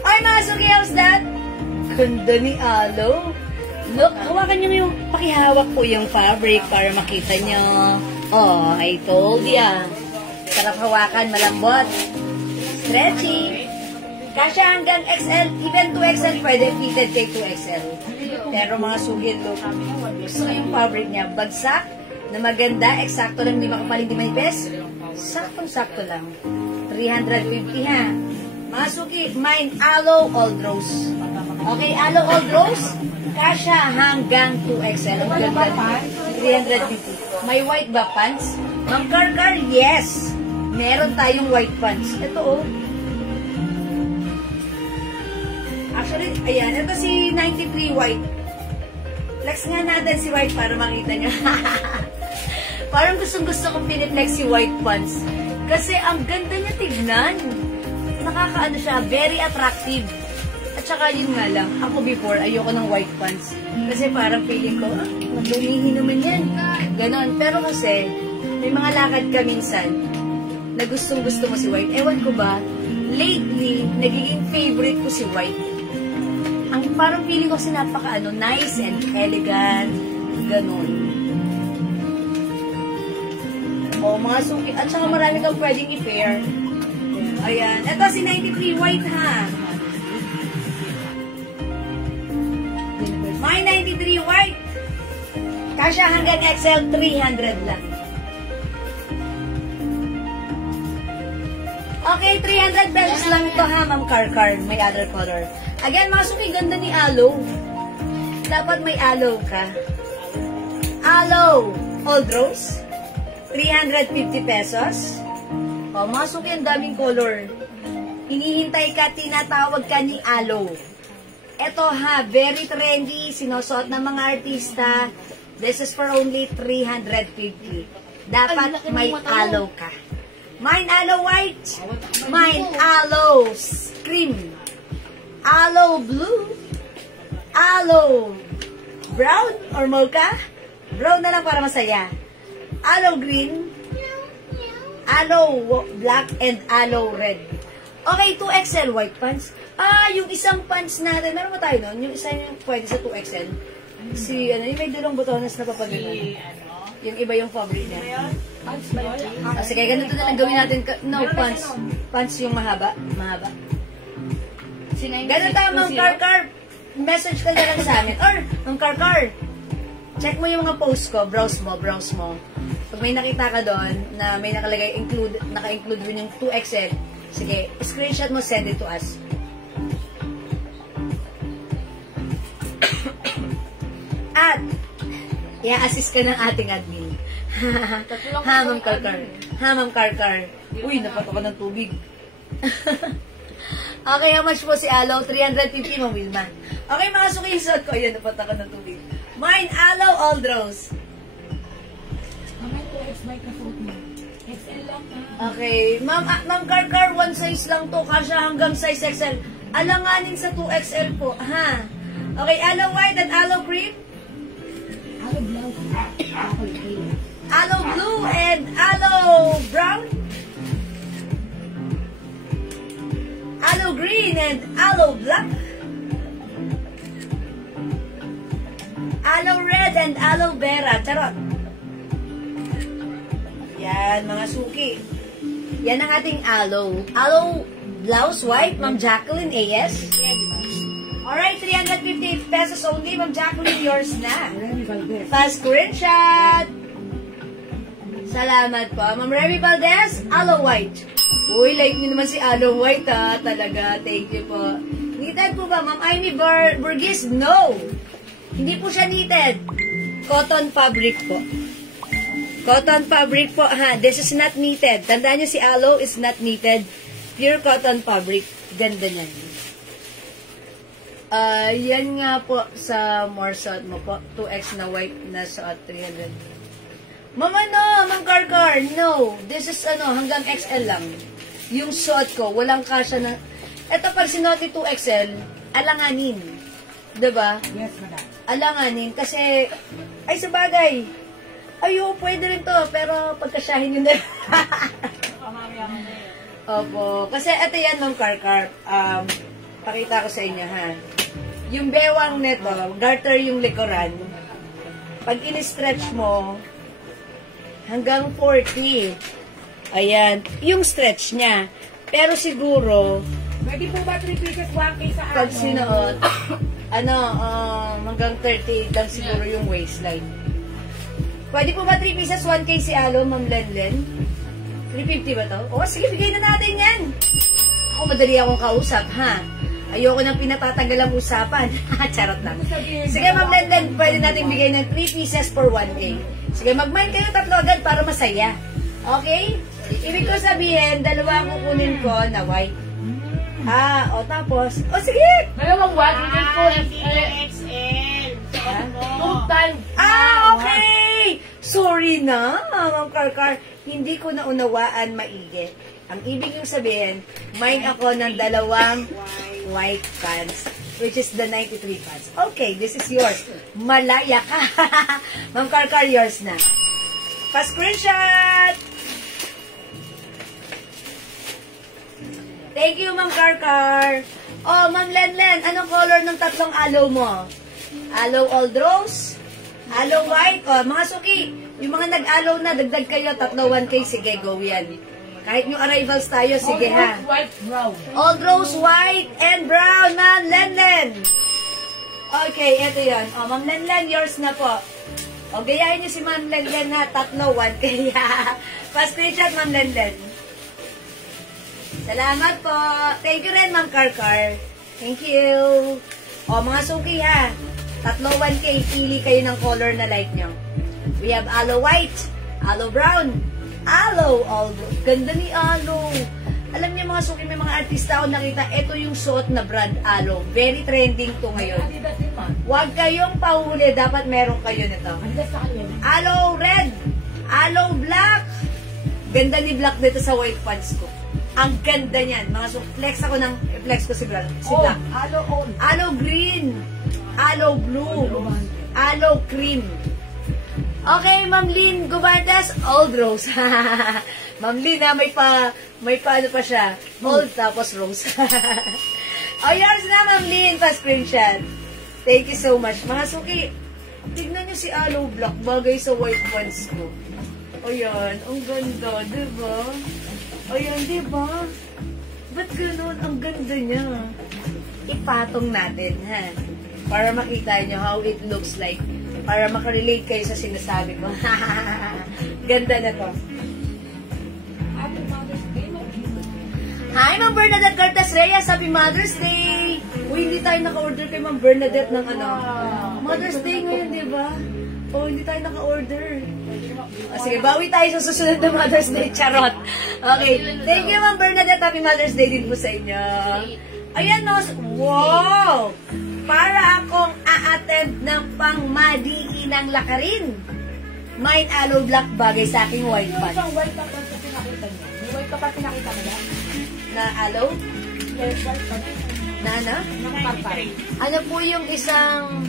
Ay, mga suki, how's that? Ganda ni Alo. Look, hawakan niyo yung, pakihawak po yung fabric para makita niyo. Oh, I told ya. Sarap hawakan, malambot. Stretchy. Kasya hanggang XL, even 2XL, pwede fitted kay 2XL. Pero mga suki, look, gusto ko yung fabric niya. Bagsak, na maganda, eksakto lang, hindi makapaling, di manipes. Saktong-sakto lang. 350 ha. Mga suki, mine, Alo, Old Rose. Okay, Alo, Old Rose, kasya hanggang 2XL. Ang ganda, 350. May white ba pants? Ma'am Karkar, yes. Meron tayong white pants. Ito oh. Actually, ayan, ito si 93 white. Flex nga natin si white para makita nyo. Parang gustong-gusto kong piniflex si white pants. Kasi ang ganda niya tignan. Nakakaano siya, very attractive. At saka yun nga lang, ako before, ayoko ng white pants. Kasi parang feeling ko, madumihin naman yan. Ganon. Pero kasi, may mga lakad ka minsan na gustong-gusto mo si white. Ewan ko ba, lately, nagiging favorite ko si white. Ang parang feeling ko kasi napaka nice and elegant. Ganon. O, mga suki. At saka marami kang pwedeng i-pair. Ayan. Ito si 93 white ha. My 93 white. Kasya hanggang XL 300 lang. Okay, 300 pesos lang ito ha, Ma'am Karkar. May other color. Again, mga suki, ganda ni Alo. Dapat may Alo ka. Alo Old Rose. 350 pesos. O, mga suki, ang daming color. Hinihintay ka, tinatawag ka ni Alo. Ito ha, very trendy, sinusuot ng mga artista. This is for only 350. Dapat may Alo ka. Mine Alo white. Mine Alo cream. Alo blue. Alo brown or mocha. Brown na lang para masaya. Alo green, alo black, and alo red. Okay, 2XL white pants. Ah, yung isang pants natin, meron ba tayo nun? Yung isa yung pwede sa 2XL. Si, yung may dulong botones na papagalan. Yung iba yung fabric niya. Pants ba yun? Sige, ganito na lang gawin natin. No, pants. Pants yung mahaba. Mahaba. Ganito, Ma'am Karkar. Message ka na lang sa amin. Or, Ma'am Karkar, check mo yung mga post ko. Browse mo. Pag may nakita ka doon na may nakalagay, naka-include rin yung 2XL, sige, screenshot mo, send it to us. At, i-assist ka ng ating admin. Ha, Ma'am Karkar. Ha, Ma'am Karkar. Uy, napato ka ng tubig. Okay, how much po si Alo? 350, Ma'am Wilma. Okay, mga sukinsot ko. Ayan, napato ka ng tubig. Mine, Alo, Old Rose. Mamay 2X by kasuot mo. XL lang na. Okay. Ma'am Karkar, one size lang to. Kasya hanggang size XL. Alanganin sa 2XL po. Ha? Okay, alo white and alo cream. Alo black. Ako green. Alo blue and alo brown. Alo green and alo black. Alo red and aloe vera. Charot. Yan, mga suki. Yan ang ating aloe. Aloe blouse white, Ma'am Jacqueline AS. Alright, 350 pesos only, Ma'am Jacqueline, yours na. Fast screenshot. Salamat po. Ma'am Remy Valdez, aloe white. Uy, like nyo naman si aloe white ha. Talaga, thank you po. Knitted po ba, Ma'am Amy Burgess? No. Hindi po siya knitted. Cotton fabric po. Cotton fabric po, ha. This is not knitted. Tandaan nyo, si aloe is not knitted. Pure cotton fabric. Ganda niyan. Yan nga po sa more suot mo po. 2X na white na suot, 300. Mama, no! Ma'am Karkar, no. This is, hanggang XL lang. Yung suot ko, walang kasya na... Ito, pag sinuot ni 2XL, alanganin. Diba? Yes, madam. Alanganin. Kasi, ay, sa bagay, Ayo, pwede rin to, pero pagkasyahin yun na. Opo. Kasi ito yan, Ma'am Karkar. Pakita ko sa inyo, ha. Yung bewang nito, garter yung likuran. Pag in-stretch mo, hanggang 40. Ayan. Yung stretch niya. Pero siguro, Pwede po ba 3 pieces 1K sa pag sinuot, hanggang 30 lang siguro yung waistline. Pwede po ba 3 pieces 1K si Alo, Ma'am Lenlen? 350 ba to? O, sige, bigay na natin yan. Ako, madali akong kausap, ha? Ayoko nang pinatatagal ang usapan. Charot lang. Sige, Ma'am Lenlen, pwede natin bigay ng 3 pieces for 1K. Sige, mag-mind kayo tatlo agad para masaya. Okay? Ibig ko sabihin, dalawa ang kukunin ko na white. O tapos, sige! Dalawang what? XL. Okay! Sorry na, Ma'am Karkar. Hindi ko naunawaan maigi. Ang ibig yung sabihin, mine ako ng dalawang white pants, which is the 93 pants. Okay, this is yours. Malaya ka. Ma'am Karkar, yours na. Pa-screenshot! Thank you, Ma'am Karkar. Oh, Ma'am Lenlen, anong color ng tatlong aloe mo? Aloe Old Rose? Aloe White? Oh, mga suki, yung mga nag-aloe na, dagdag kayo, tatlo 1K, sige, go yan. Kahit yung arrivals tayo, sige ha. White, brown. Old Rose, White, and Brown, Ma'am Lenlen. Okay, eto yan. Oh, Ma'am Lenlen, yours na po. O, gayahin niyo si Ma'am Lenlen ha, tatlo 1K. Pa-screenshot, Ma'am Lenlen. Salamat po. Thank you rin, Ma'am Karkar. Thank you. O, mga suki ha. Tatlo 1K, pili kayo ng color na like nyo. We have aloe white, aloe brown, aloe all. Ganda ni aloe. Alam niyo mga suki, may mga artista ako nakita, ito yung suot na brand aloe. Very trending to ngayon. Adidas din man. Huwag kayong pahuli, dapat meron kayo nito. Adidas sa kanya. Aloe red, aloe black. Ganda ni black dito sa white pants ko. Ang ganda niyan. Mga flex ako ng, flex ko si black. Aloe on. Aloe green, aloe blue, aloe cream. Okay, Ma'am Lynn Gubantes, Old Rose. Ma'am Lynn, may pa ano pa siya. Old tapos rose. Yours na, Ma'am Lynn, pa-screenshot. Thank you so much. Mga suki, tignan niyo si aloe black, bagay sa white pants ko. Ayan, ang ganda, diba? Ayan, diba? Ba't ganun? Ang ganda niya. Ipatong natin, ha? Para makita nyo how it looks like. Para makarelate kayo sa sinasabi ko. Ganda na to. Happy Mother's Day, Hi, Ma'am Bernadette Cortez Reyes. Happy Mother's Day! Uy, hindi tayo naka-order kay Ma'am Bernadette ng ano. Mother's Day ngayon, di ba? Oh, hindi tayo naka-order. Sige, bawi tayo sa susunod na Mother's Day. Charot. Okay. Thank you, Ma'am Bernadette. Happy Mother's Day din po sa inyo. Ayan, no. Wow! Para akong a-attend ng pang-madiinang lakarin. Mine aloe black bagay sa aking white Yung pants. isang white pa pa pinakita niya. May white pa pa pinakita mo na? Na aloe? Yes, white pa. Na ano? Nakapapay. Ano po yung isang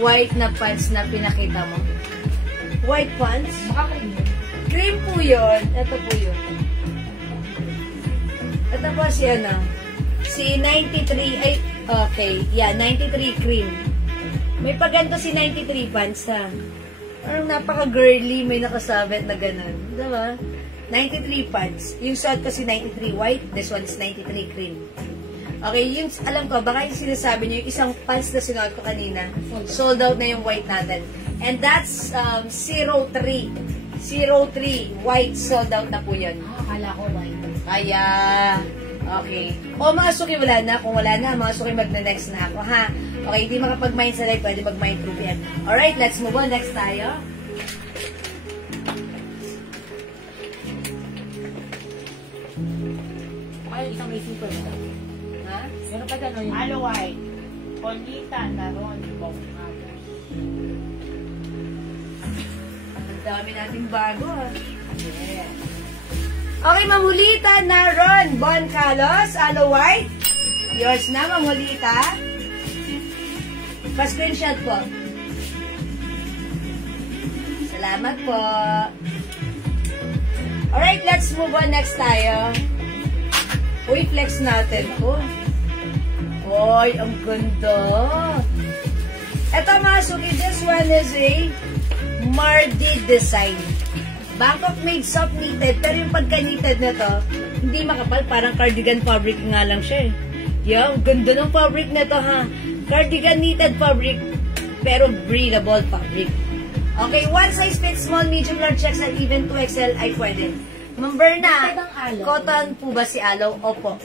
white na pants na pinakita mo? White pants? Makakain. Cream po yun. Ito po yun. Ito po si ano? Si 93, ay, okay. Yeah, 93 cream. May paganto si 93 pants ha. Parang napaka-girly, may nakasabit na ganun. Diba? 93 pants. Yung suot ko si 93 white, this one is 93 cream. Okay, yung alam ko, baka yung sinasabi nyo, yung isang pants na sinuot ko kanina, sold out na yung white natin. And that's 03. 03, white, sold out na po yun. Akala ko white. Kaya, okay. O mga suki, wala na. Kung wala na, mga suki, magna-next na ako, ha? Okay, hindi makapag-mind sa live, pwede mag-mind through yan. Alright, let's move on. Next tayo. Ay, isang may super. Ha? Meron pa dyan, yung Aloe white. Polita na ron. Ang dami nating bago, ha? Yeah. Okay, Ma'am Julita na Ron Bon Carlos, aloe white. Yours na, Ma'am Julita. Pa-screenshot po. Salamat po. Alright, let's move on next tayo. Uy, flex natin po. Uy, ang ganda. Ito mga suki, this one is a Mardi design. Bangkok made soft knitted, pero yung pagka-knitted na to, hindi makapal, parang cardigan fabric nga lang siya eh. Yung ganda ng fabric na to ha. Cardigan knitted fabric, pero breathable fabric. Okay, one size fits small, medium, large, XL, even 2XL ay pwede. Ma'am Berna, cotton po ba si Aloe? Opo.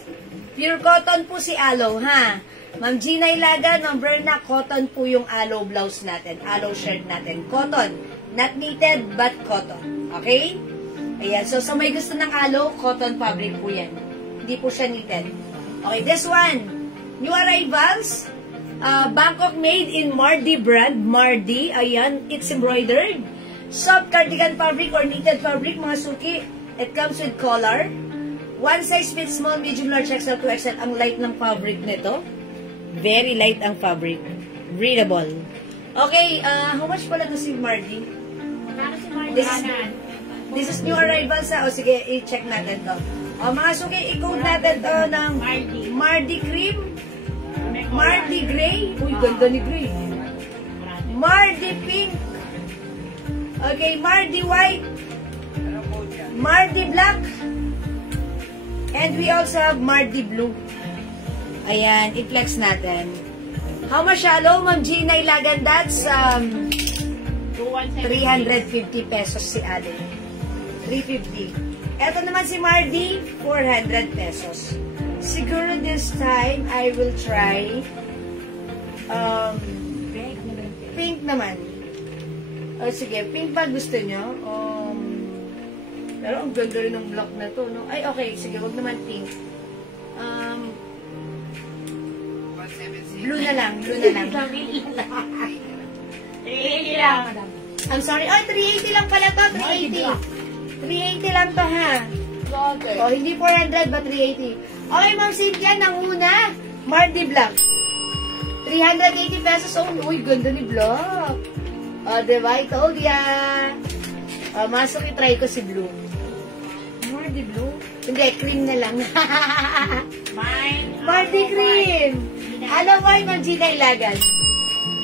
Pure cotton po si Aloe, ha? Ma'am Gina Ilaga, Ma'am Berna, cotton po yung Aloe blouse natin, Aloe shirt natin. Cotton. Not knitted, but cotton. Okay? Ayan. So, sa may gusto ng Aloe, cotton fabric po yan. Hindi po siya knitted. Okay, this one. New arrivals. Bangkok made in Mardi brand. Mardi. Ayan. It's embroidered. Soft cardigan fabric or knitted fabric, mga suki. It comes with collar. One size fits small, medium, large, XL, 2XL. Ang light ng fabric nito. Very light ang fabric. Breathable. Okay, how much pala to si Mardi? This is new arrivals sa. O sige, i-check natin to. O mga suki, i-code natin to ng Mardi cream. Mardi gray. Uy, ganda ni gray. Mardi pink. Okay, Mardi white. Mardi black. And we also have Mardi blue. Ayan, i-flex natin. How much shallow, Ma'am Gina Ilagan? That's 350 pesos si Ade. 350. Ito naman si Mardi, 400 pesos. Siguro this time, I will try pink naman. O sige, pink ba gusto nyo? Pero ang ganda rin ng block na to, no? Ay, okay. Sige, wag naman pink. Blue na lang. Blue na lang. 380 lang, madam. I'm sorry. Oh, 380 lang pala to. 380. 380 lang to, ha? Oh, hindi 400, but 380. Okay, Ma'am Cynthia, nanguna. Mardi Black. 380 pesos. Oh, uy, ganda ni Block. Oh, diba? I told ya. Oh, masok i-try ko si Blue. Mardi Blue? Hindi, cream na lang. Mardi cream. Ano white, Ma'am Gina Ilagan?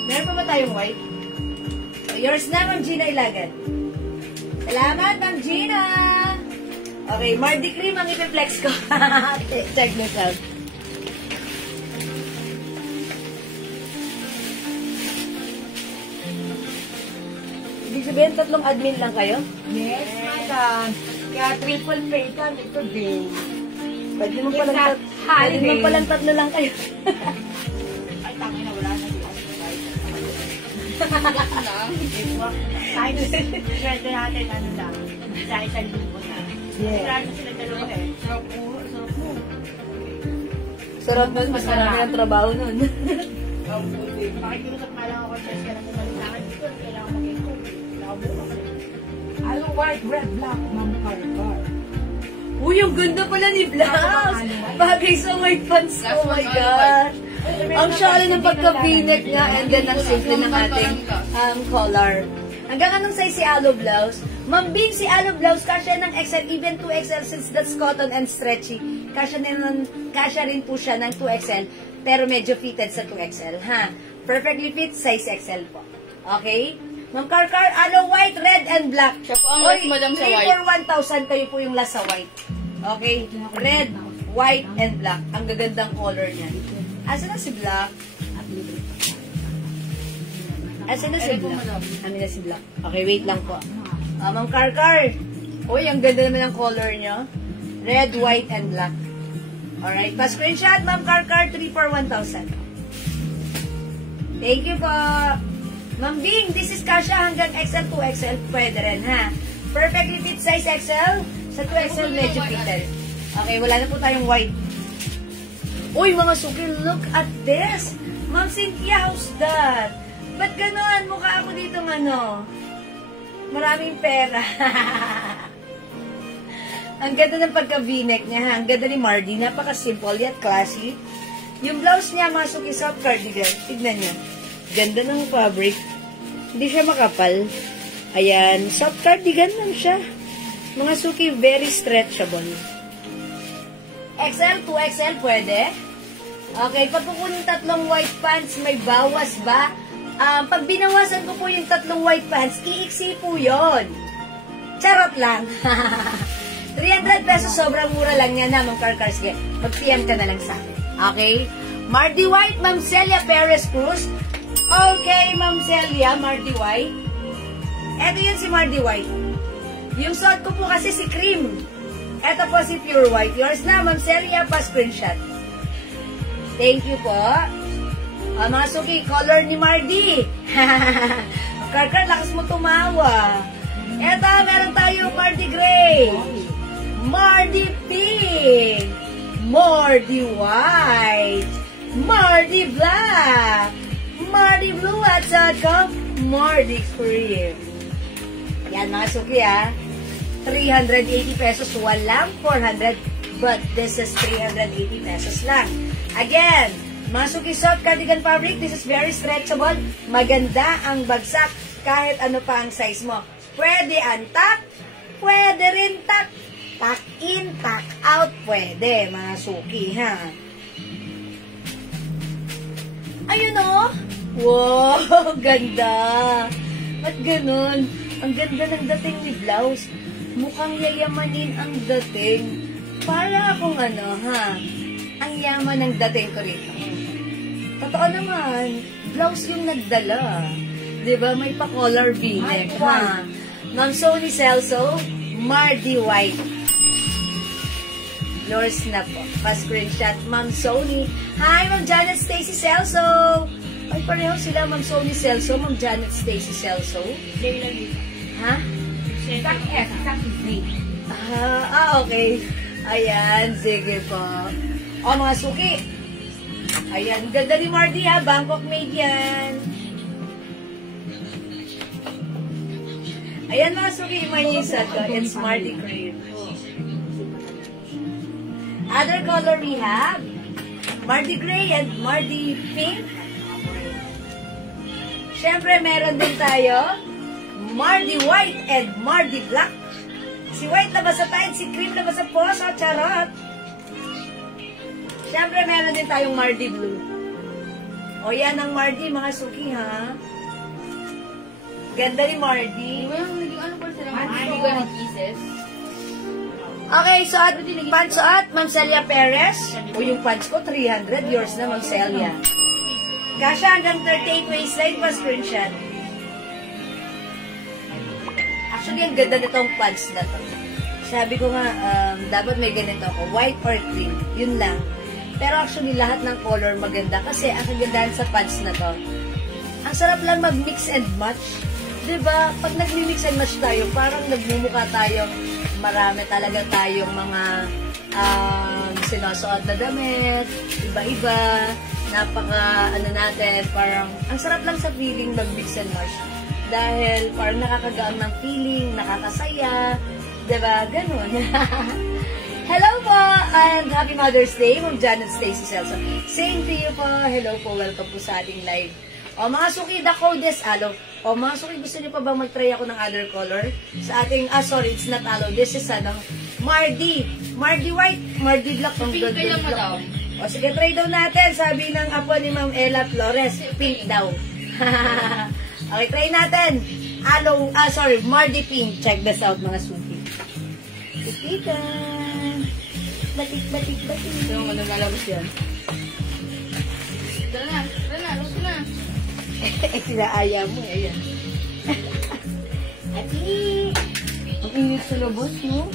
Meron pa ba tayong white? Yours na, Ma'am Gina Ilagan. Salamat, Ma'am Gina. Okay, Mardi cream ang ipiflex ko. Check this out. Ibig sabihin, tatlong admin lang kayo? Yes, madam. Kaya triple pay kami today. Pwede mo It's palang, not holiday. pwede mo palang tatlo lang kayo. Ay, tangin na wala na. Kahit swerte natin, ano lang, dahil sa libo na. Yeah. Sarado sila dalawa eh. Sarap po. Sarap nun, mas marami ang trabaho nun. Pakikiusap nga lang ako, Chess, kailangan bumalik sa akin dito. Kailangan mag-improve. Kailangan bukas eh. Ano white, red, black, ma'am, car. Uy, ang ganda pala ni Blouse! Bagay sa white pants. Oh my God! Ang syari ng pagka-v-neck nga and then ang simple ng ating collar. Hanggang anong size si Aloe Blouse? Ma'am Bing, si Aloe Blouse, kasya ng XL, even 2XL since that's cotton and stretchy. Kasya rin po siya ng 2XL, pero medyo fitted sa 2XL, ha? Perfectly fit, size XL po. Okay? Ma'am Karkar, Aloe white, red, and black. Siya po ang last, madam, sa 3 white. for 1,000, kayo po yung last sa white. Okay? Red, white, and black. Ang gagandang color niya. Asa na si black? Asa na si black? Amin na si black. Okay, wait lang po. Ma'am Karkar. Uy, ang ganda naman ang color niya. Red, white, and black. Alright, pa-screenshot, Ma'am Karkar, 3 for 1,000. Thank you po. Ma'am Bing, this is kasha hanggang XL, 2XL. Pwede rin, ha? Perfectly fit size XL. Sa 2XL, medyo fitted. Okay, wala na po tayong white. Uy, mga suki, look at this. Ma'am Cynthia, how's that? Ba't ganon? Mukha ako dito ano? Maraming pera. Ang ganda ng pagka-v-neck niya, ha? Ang ganda ni Mardi. Napaka-simple yet classy. Yung blouse niya, mga suki, soft cardigan. Tignan niya. Ganda ng fabric. Hindi siya makapal. Ayan, soft cardigan lang siya. Mga suki, very stretchable. XL, 2XL, pwede? Okay, pag kukunin 3 white pants, may bawas ba? Pag binawasan ko po yung 3 white pants, iiksi po yon. Charot lang. 300 pesos, sobrang mura lang yan ha, Ma'am Car. Sige, mag-PM ka na lang sa akin. Okay? Mardi White, Ma'am Celia Perez Cruz. Okay, Ma'am Celia, Mardi White. Eto yun si Mardi White. Yung suot ko po kasi si Cream. Eto po si Pure White. Yours na, Ma'am Celia, pa-screenshot. Thank you po. Mga suki, color ni Mardi. Car, lakas mo tumawa. Eto, meron tayo Mardi Gray. Mardi Pink. Mardi White. Mardi Black. Mardi Blue at saka Mardi Cream. Yan mga suki 380 pesos. Walang 400. But this is 380 pesos lang. Again, mga suki soft cardigan fabric. This is very stretchable. Maganda ang bagsak. Kahit ano pa ang size mo. Pwede antak. Pwede rin tak. Tak in, tak out. Pwede mga suki Ayun o. Wow, ganda. Ba't ganun? Ang ganda ng dating ni blouse. Mukhang yayamanin ang dating. Para akong ang yaman ng dating ko rito. Totoo naman, blouse yung nagdala. Diba? May pa-color V-neck, Ma'am Sony Celso, Mardi White. Yours na po. Pa-screenshot, Ma'am Sony. Hi, Ma'am Janet Stacy Celso. Ay, pareho sila, Ma'am Sony Celso, Ma'am Janet Stacy Celso. Ha? Isang S, isang Z. Okay. Ayan, sige po. O, mga suki. Ayan, ganda ni Mardi Bangkok made yan. Ayan mga suki, may isa ko. It's Mardi Cream. Other color we have Mardi Gray and Mardi Pink. Siyempre, meron din tayo Mardi White and Mardi Black. Si White na ba sa tide, si Cream na ba sa poso, charot. Siyempre, meron din tayong Mardi Blue. O yan ang Mardi, mga suki, Ganda ni Mardi. Hindi ko ng pieces. Okay, pants suot, Ma'am Celia Perez. O yung pants ko, 300. Yours na, Ma'am Celia. Kasha hanggang 38 waistline pa screenshot. Actually, ang ganda nitong pants na to. Sabi ko nga, dapat may ganito ako. White or cream. Yun lang. Pero actually, lahat ng color maganda. Kasi ang kagandahan sa pants na to, ang sarap lang mag-mix and match. Diba? Pag nag-mix and match tayo, parang nagmumukha tayong marami talaga tayong mga sinusuot na damit, iba-iba, napaka, natin, parang, ang sarap lang sa feeling mag-mix and match. Dahil parang nakakagaan ng feeling, nakakasaya, diba? Ganun. Hello po, and happy Mother's Day, Ma'am Janet Stacy Celso. Same to you po. Hello po, welcome po sa ating live. O mga suki, the code is aloe. O mga suki, gusto niyo pa bang mag-try ako ng other color? Sa ating, sorry, it's not aloe. This is Mardi. Mardi White, Mardi Black. Pink kayo mo daw. O sige, try daw natin. Sabi ng apo ni Ma'am Ella Flores, pink daw. Okay, try natin. Aloe, Mardi Pink. Check this out mga suki. Tita. Batik. Yung lalabas yan. Tara na, luto na. Sinaaya mo, ayan. Ati! Ang init sa labas, no?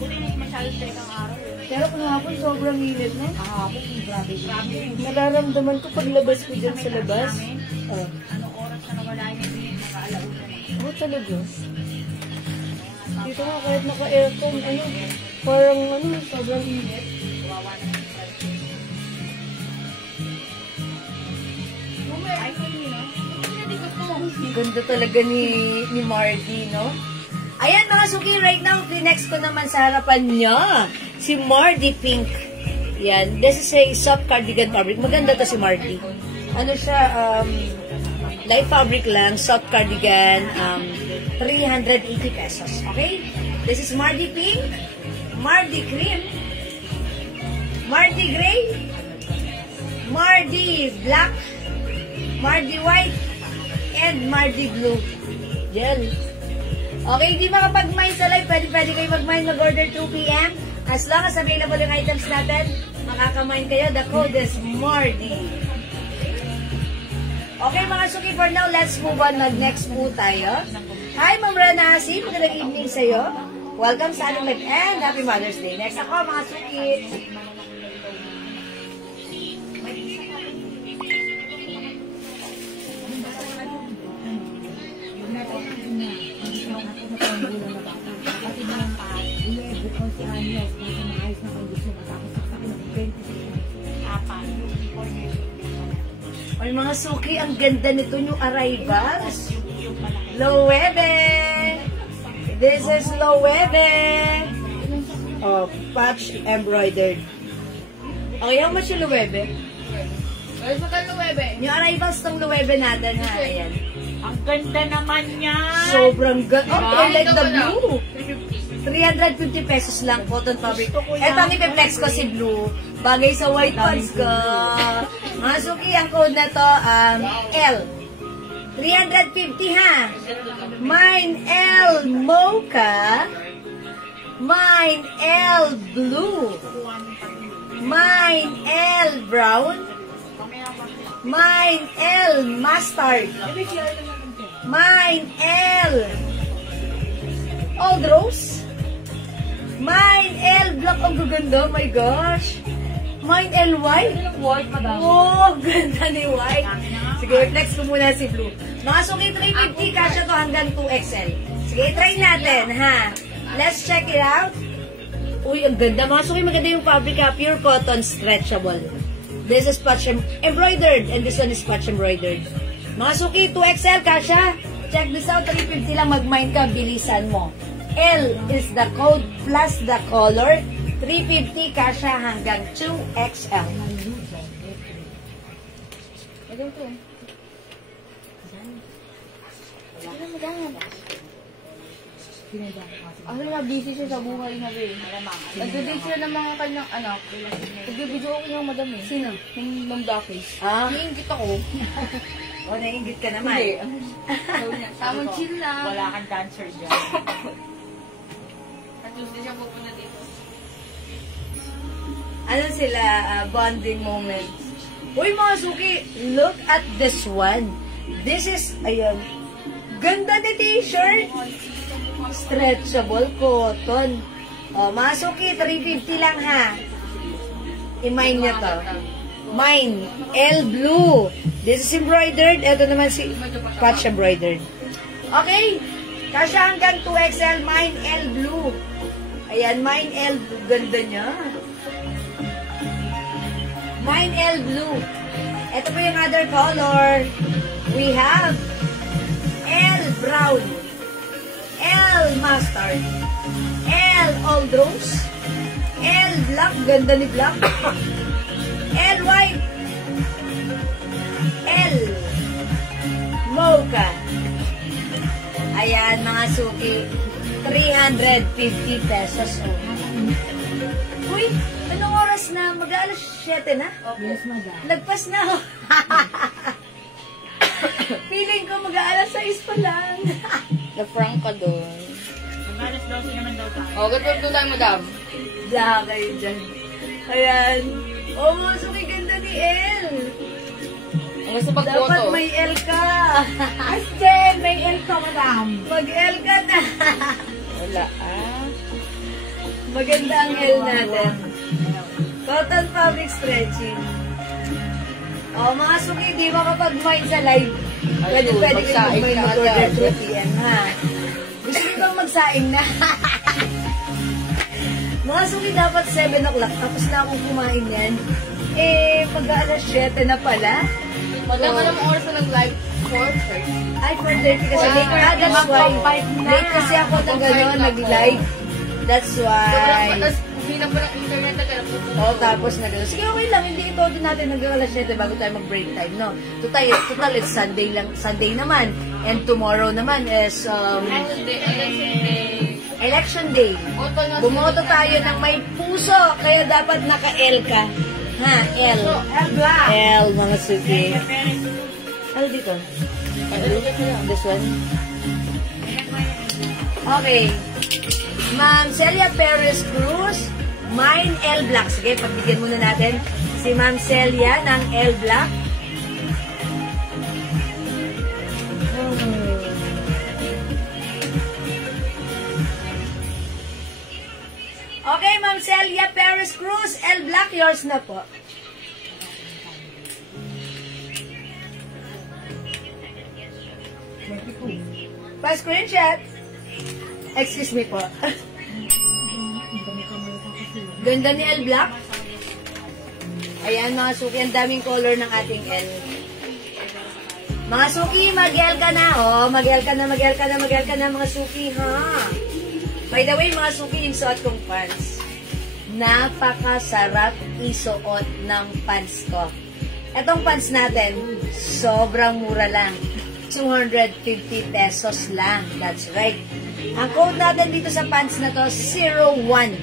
Buti na masyado straight ang araw. Pero kahapon, sobrang init, no? Kahapon, grabe. Nararamdaman ko paglabas ko dyan sa labas. Anong oras na nawala yung bilis, naka-alauna na. Oo, talaga. Dito nga, kahit naka-aircon, parang, sobrang init. Wawa na yung price. Ay, hindi, no? Hindi ko to. Ganda talaga ni Mardi, no? Ayan mga suki, right now, next ko naman sa harapan niya, si Mardi Pink. Yan, this is a soft cardigan fabric. Maganda to si Mardi. Ano siya, light fabric lang, soft cardigan, 380 pesos. Okay? This is Mardi Pink, Mardi Cream, Mardi Gray, Mardi Black, Mardi White, and Mardi Blue. Yan. Okay, hindi makapag-mine sa live. Pwede kayo mag-mine, mag-order 2 p.m. As long as available yung items natin, makaka-mine kayo. The code is Mardi. Okay, mga suki, for now, let's move on. Mag-next po tayo. Hi, Ma'am Rana Asi. Magandang evening sa'yo. Welcome sa ating live and Happy Mother's Day. Next ako, mga suki. Ay, mga suki, ang ganda nito yung arrivals. Loewe! This is Loewe! Oh, patch embroidered. Okay, how much yung Loewe? Well, sa Loewe. Yung arrivals ng Loewe natin, ha? Ayan. Ang ganda naman yan. Sobrang ganda. Oh, I like the Ito wala. blue. 350 pesos lang, cotton fabric. Eto ang ipiplex ko si blue. Bagay sa white pants ko. Mga suki, ang code na to, L. 350 ha. Mine L mocha. Mine L blue. Mine L brown. Mine L mustard. Mine L old rose. Mine L black. Ang gaganda. Oh my gosh. Mine L white. White, madam. Oh, ganda ni white. Sige, flex ko muna si blue. Mga suki 350, kasya to hanggang 2XL. Sige, try natin, ha? Let's check it out. Uy, ang ganda. Mga suki, maganda yung fabric, ha? Pure cotton, stretchable. This is patch embroidered, and this one is patch embroidered. Mga suki, 2XL, kasya. Check this out, 350 lang, mag-mine ka, bilisan mo. L is the code plus the color. 350 kasya hanggang 2XL. Ano na, busy siya sa buhay na rin. Nag-date siya ng mga kanyang anak. Nag-video ako yung madam eh. Sino? Yung Ma'am Dakis. Ah? Naiingit ako. O, naiingit ka naman. Hindi. Tamang chill lang. Wala kang dancer dyan. Tuesday siya pupunta dito. Ano sila, bonding moments. Uy, mga suki, look at this one. This is, ayun, ganda ni t-shirt. Stretchable cotton. O, mga suki, 350 lang ha. I-mine nyo to. Mine, L blue. This is embroidered. Ito naman si patch embroidered. Okay, kasya hanggang 2XL, mine L blue. Ayan, mine L blue. Ganda niya. Mine L blue. Ito po yung other color. We have L brown, L mustard, L old rose, L black, ganda ni black, L white, L mocha. Ayan, mga suki, 350 pesos. Uy, anong oras na? Mag-alas 7 na? Yes, madam. Lagpas na ako. Feeling ko mag-aalas 6 pa lang. Na-prank ka doon. Malas 12 naman daw tayo. O, gano'n doon tayo, madam. Blah kayo dyan. Ayan. Oh, suki ganda ni El. Ang gusto pag Dapat photo. may L ka. Astel, may L ka, madam. Mag-L ka na. Wala, ah. Maganda ang L natin. Cotton fabric stretching. Oh, mga suki, di makapag-mine sa live. Pwede kayo magsaing mag-mine na mag-order agad. 2 p.m. ha. Gusto nyo bang magsaing na? Mga suki, dapat 7 o'clock. Tapos na akong kumain yan. Eh, mag-aalas 7 na pala. Madam, alam mo oras na nag-live? 4:30. Ay, 4:30 kasi late. Ah, that's why. Late kasi ako nag-live. That's why. Tapos, bilang pa ng internet na O, tapos na gano'n. Sige, okay lang. Hindi ito din natin nag-alas 7 bago tayo mag-break time, no? Total, it's Sunday lang. Sunday naman. And tomorrow naman is election day. Bumoto tayo ng may puso. Kaya dapat naka-L ka. Ha, L. L, mga suki. Ano dito? This one? Okay. Ma'am Celia Perez Cruz, mine L Black. Sige, pagbigyan muna natin si Ma'am Celia ng L Black. Okay, Ma'am Celia Perez Cruz, L Black, yours na po. Pa-screenshot. Excuse me po. Ganda ni L Black. Ayan mga suki, ang daming color ng ating L. Mga suki, mag-L ka na. Oh, mag-L ka na mga suki, ha? By the way, mga suki, yung suot kong pants. Napakasarap isuot ng pants ko. Etong pants natin, sobrang mura lang. 250 pesos lang. That's right. Ang code natin dito sa pants na to, 01.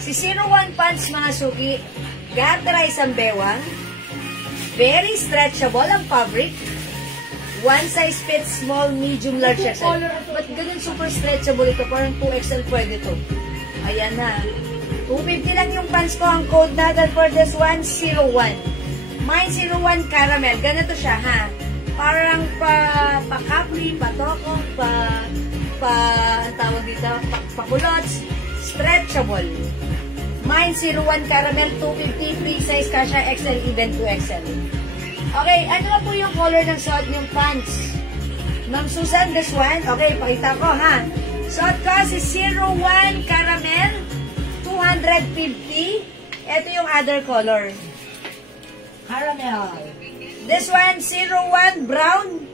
Si 01 pants, mga suki, gataray isang bewang, very stretchable ang fabric, one size fits small, medium, large, XL. But ganun super stretchable ito, parang 2XL pwede to. Ayan na. 250 lang yung pants ko. Ang code natin for this one, 01. Mine 01 caramel. Ganito siya, ha? Parang pa-capri, pa-tokong, ang tawag dito, pa-kulots, stretchable. Mine 01 caramel, 250, free size, kasha, XL, even 2XL. Okay, ano na po yung color ng suot yung pants? Ma'am Susan, this one. Okay, pakita ko, ha? Suot ko si 01 caramel, 250. Ito yung other color. Caramel. This one, 01 brown.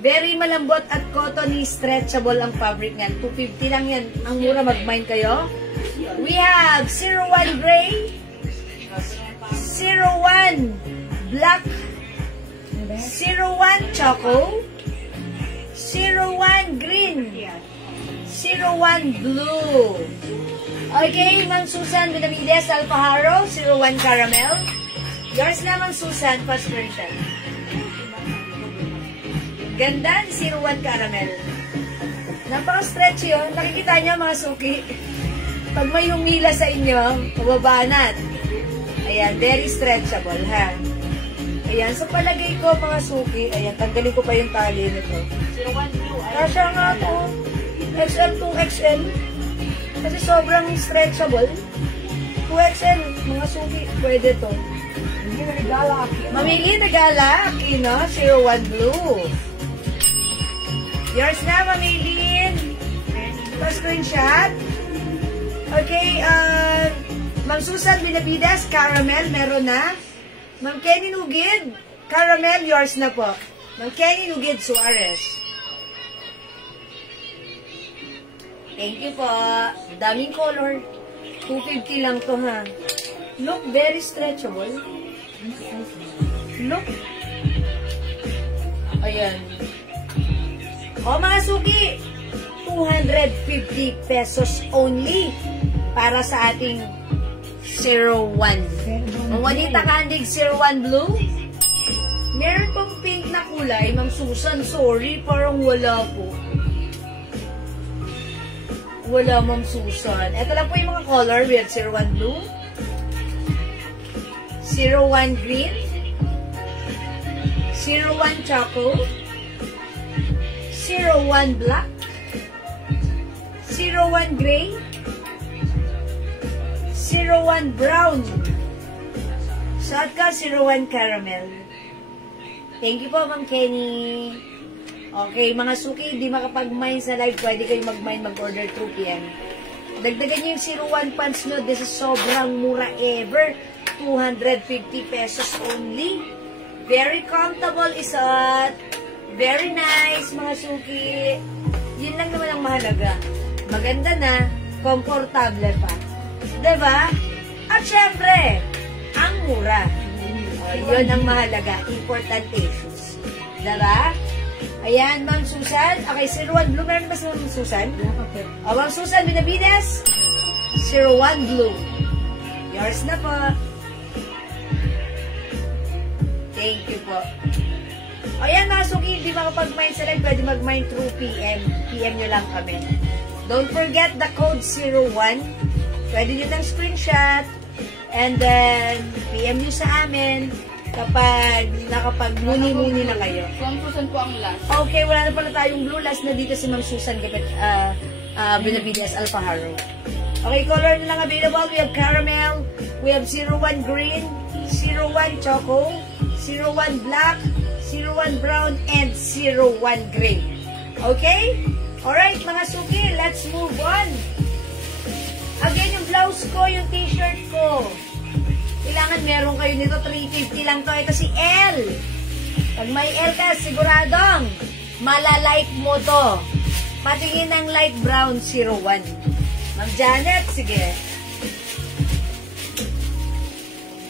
Very malambot at cottony, stretchable ang fabric niyan. 250 lang yan. Ang mura, mag-mine kayo. We have 01 gray, 01 black, 01 choco, 01 green, 01 blue. Okay, Ma'am Susan Benavides Alfajaro, 01 caramel. Yours na, Ma'am Susan, first version. Ganda ni 01 caramel. Napaka-stretchy yun. Nakikita niyo, mga suki. Pag may humila sa inyo, mababanat. Ayan, very stretchable, ha? Ayan, sa palagay ko, mga suki, ayan, tanggalin ko pa yung tali nito. 01 blue. Kasha nga po. XL, 2XL. Kasi sobrang stretchable. 2XL, mga suki, pwede to. Hindi na naglalaki. Mamili na galaki, no? 01 blue. Yours na, mamilin. Pa-screenshot. Okay, Ma'am Susan Benavides, caramel, meron na. Ma'am Kenny Nugid, caramel, yours na po. Ma'am Kenny Nugid Suarez. Thank you po. Daming color. 250 lang to, ha. Look, very stretchable. Look. Ayan. O mga suki, 250 pesos only para sa ating 01. Ang Juanita Candig 01 blue. Meron pong pink na kulay, Ma'am Susan. Sorry, parang wala po. Wala, Ma'am Susan. Ito lang po yung mga color. We have 01 blue, 01 green, 01 choco, 01 black, 01 gray, 01 brown, suot ka 01 caramel. Thank you po, Ma'am Kenny. Okay, mga suki, hindi makapag-mine sa live, pwede kayo mag-mine, mag-order 2 p.m. Dagdagan nyo yung 01 pants nyo. This is sobrang mura ever. 250 pesos only. Very comfortable isuot. Very nice, mga suki. Yun lang naman ang mahalaga. Maganda na, komportable pa. Diba? At syempre, ang mura. Yun ang mahalaga. Importante issues. Diba? Ayan, Ma'am Susan. Okay, 01 Blue. Meron ba si Ma'am Susan? Ma'am Susan Binabides. 01 Blue. Yours na po. Thank you po. Ayan mga suki, hindi makapag-mine sa live, pwede mag-mine through PM. PM nyo lang kami. Don't forget the code 01. Pwede nyo ng screenshot. And then, PM nyo sa amin kapag nakapag-muni-muni na kayo. So, ang Susan po ang last. Okay, wala na pala tayong blue. Last na dito si Ma'am Susan Benavides Alfajaro. Okay, color na lang available. We have caramel, we have 01 green, 01 choco, 01 black, 01 brown, and 01 gray. Okay? Alright, mga suki, let's move on. Again, yung blouse ko, yung t-shirt ko. Kailangan meron kayo nito, 350 lang to. Ito si L. Pag may L ka, siguradong malalike mo to. Patingin ng light brown 01. Ma'am Janet, sige.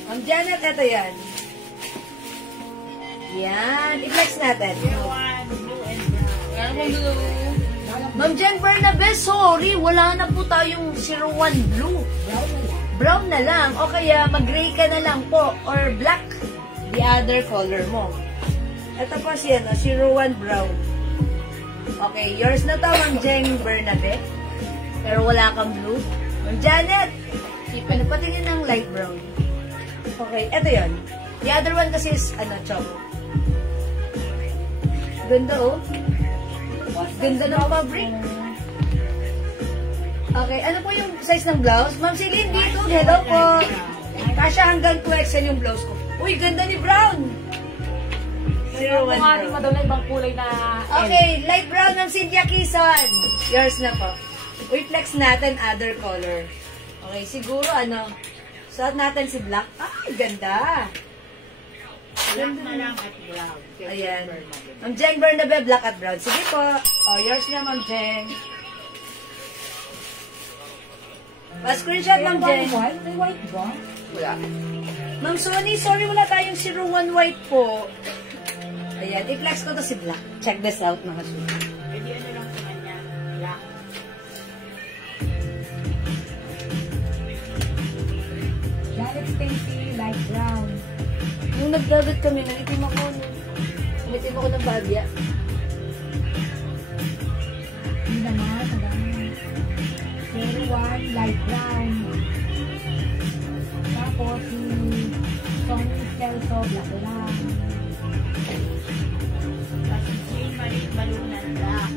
Ma'am Janet, ito yan. Yan. I-flex natin. Ma'am Jen Bernabe, sorry. Wala na po tayong 01 blue. Brown na lang. O kaya mag-gray ka na lang po. Or black. The other color mo. Ito po siya, no? 01 brown. Okay, yours na to, Ma'am Jen Bernabe. Pero wala kang blue. Ma'am Janet, ano patingin ng light brown? Okay, ito yon. The other one kasi is, choco. Ganda, oh. Ganda ng fabric. Okay, ano po yung size ng blouse? Ma'am Celine, dito. Hello po. Kasya hanggang 2XL yung blouse ko. Uy, ganda ni brown. 01 Mga brown. madala ibang kulay na Okay, light brown ng Cynthia Quezon. Yours na po. Uy, flex natin other color. Okay, siguro suot natin si black. Ay, ganda. Black na lang at brown. Ayan. Ma'am Jeng Bernabe, black at brown. Sige po. Yours na, Ma'am Jeng. Pa-screenshot, Ma'am Jeng. May white ba? Wala. Ma'am Sony, sorry, wala tayong 01 white po. Ayan, i-flex ko to si black. Check this out, mga suki. Pwede ano lang sa kanya. Black. Janet Stacy, light brown. Nung nagdagat kami, nalitim ako ng bagya. Hindi naman, madami. 01, light brown. Tapos, si Sony Celso, black lang. Tapos, si Marie Balunan, black.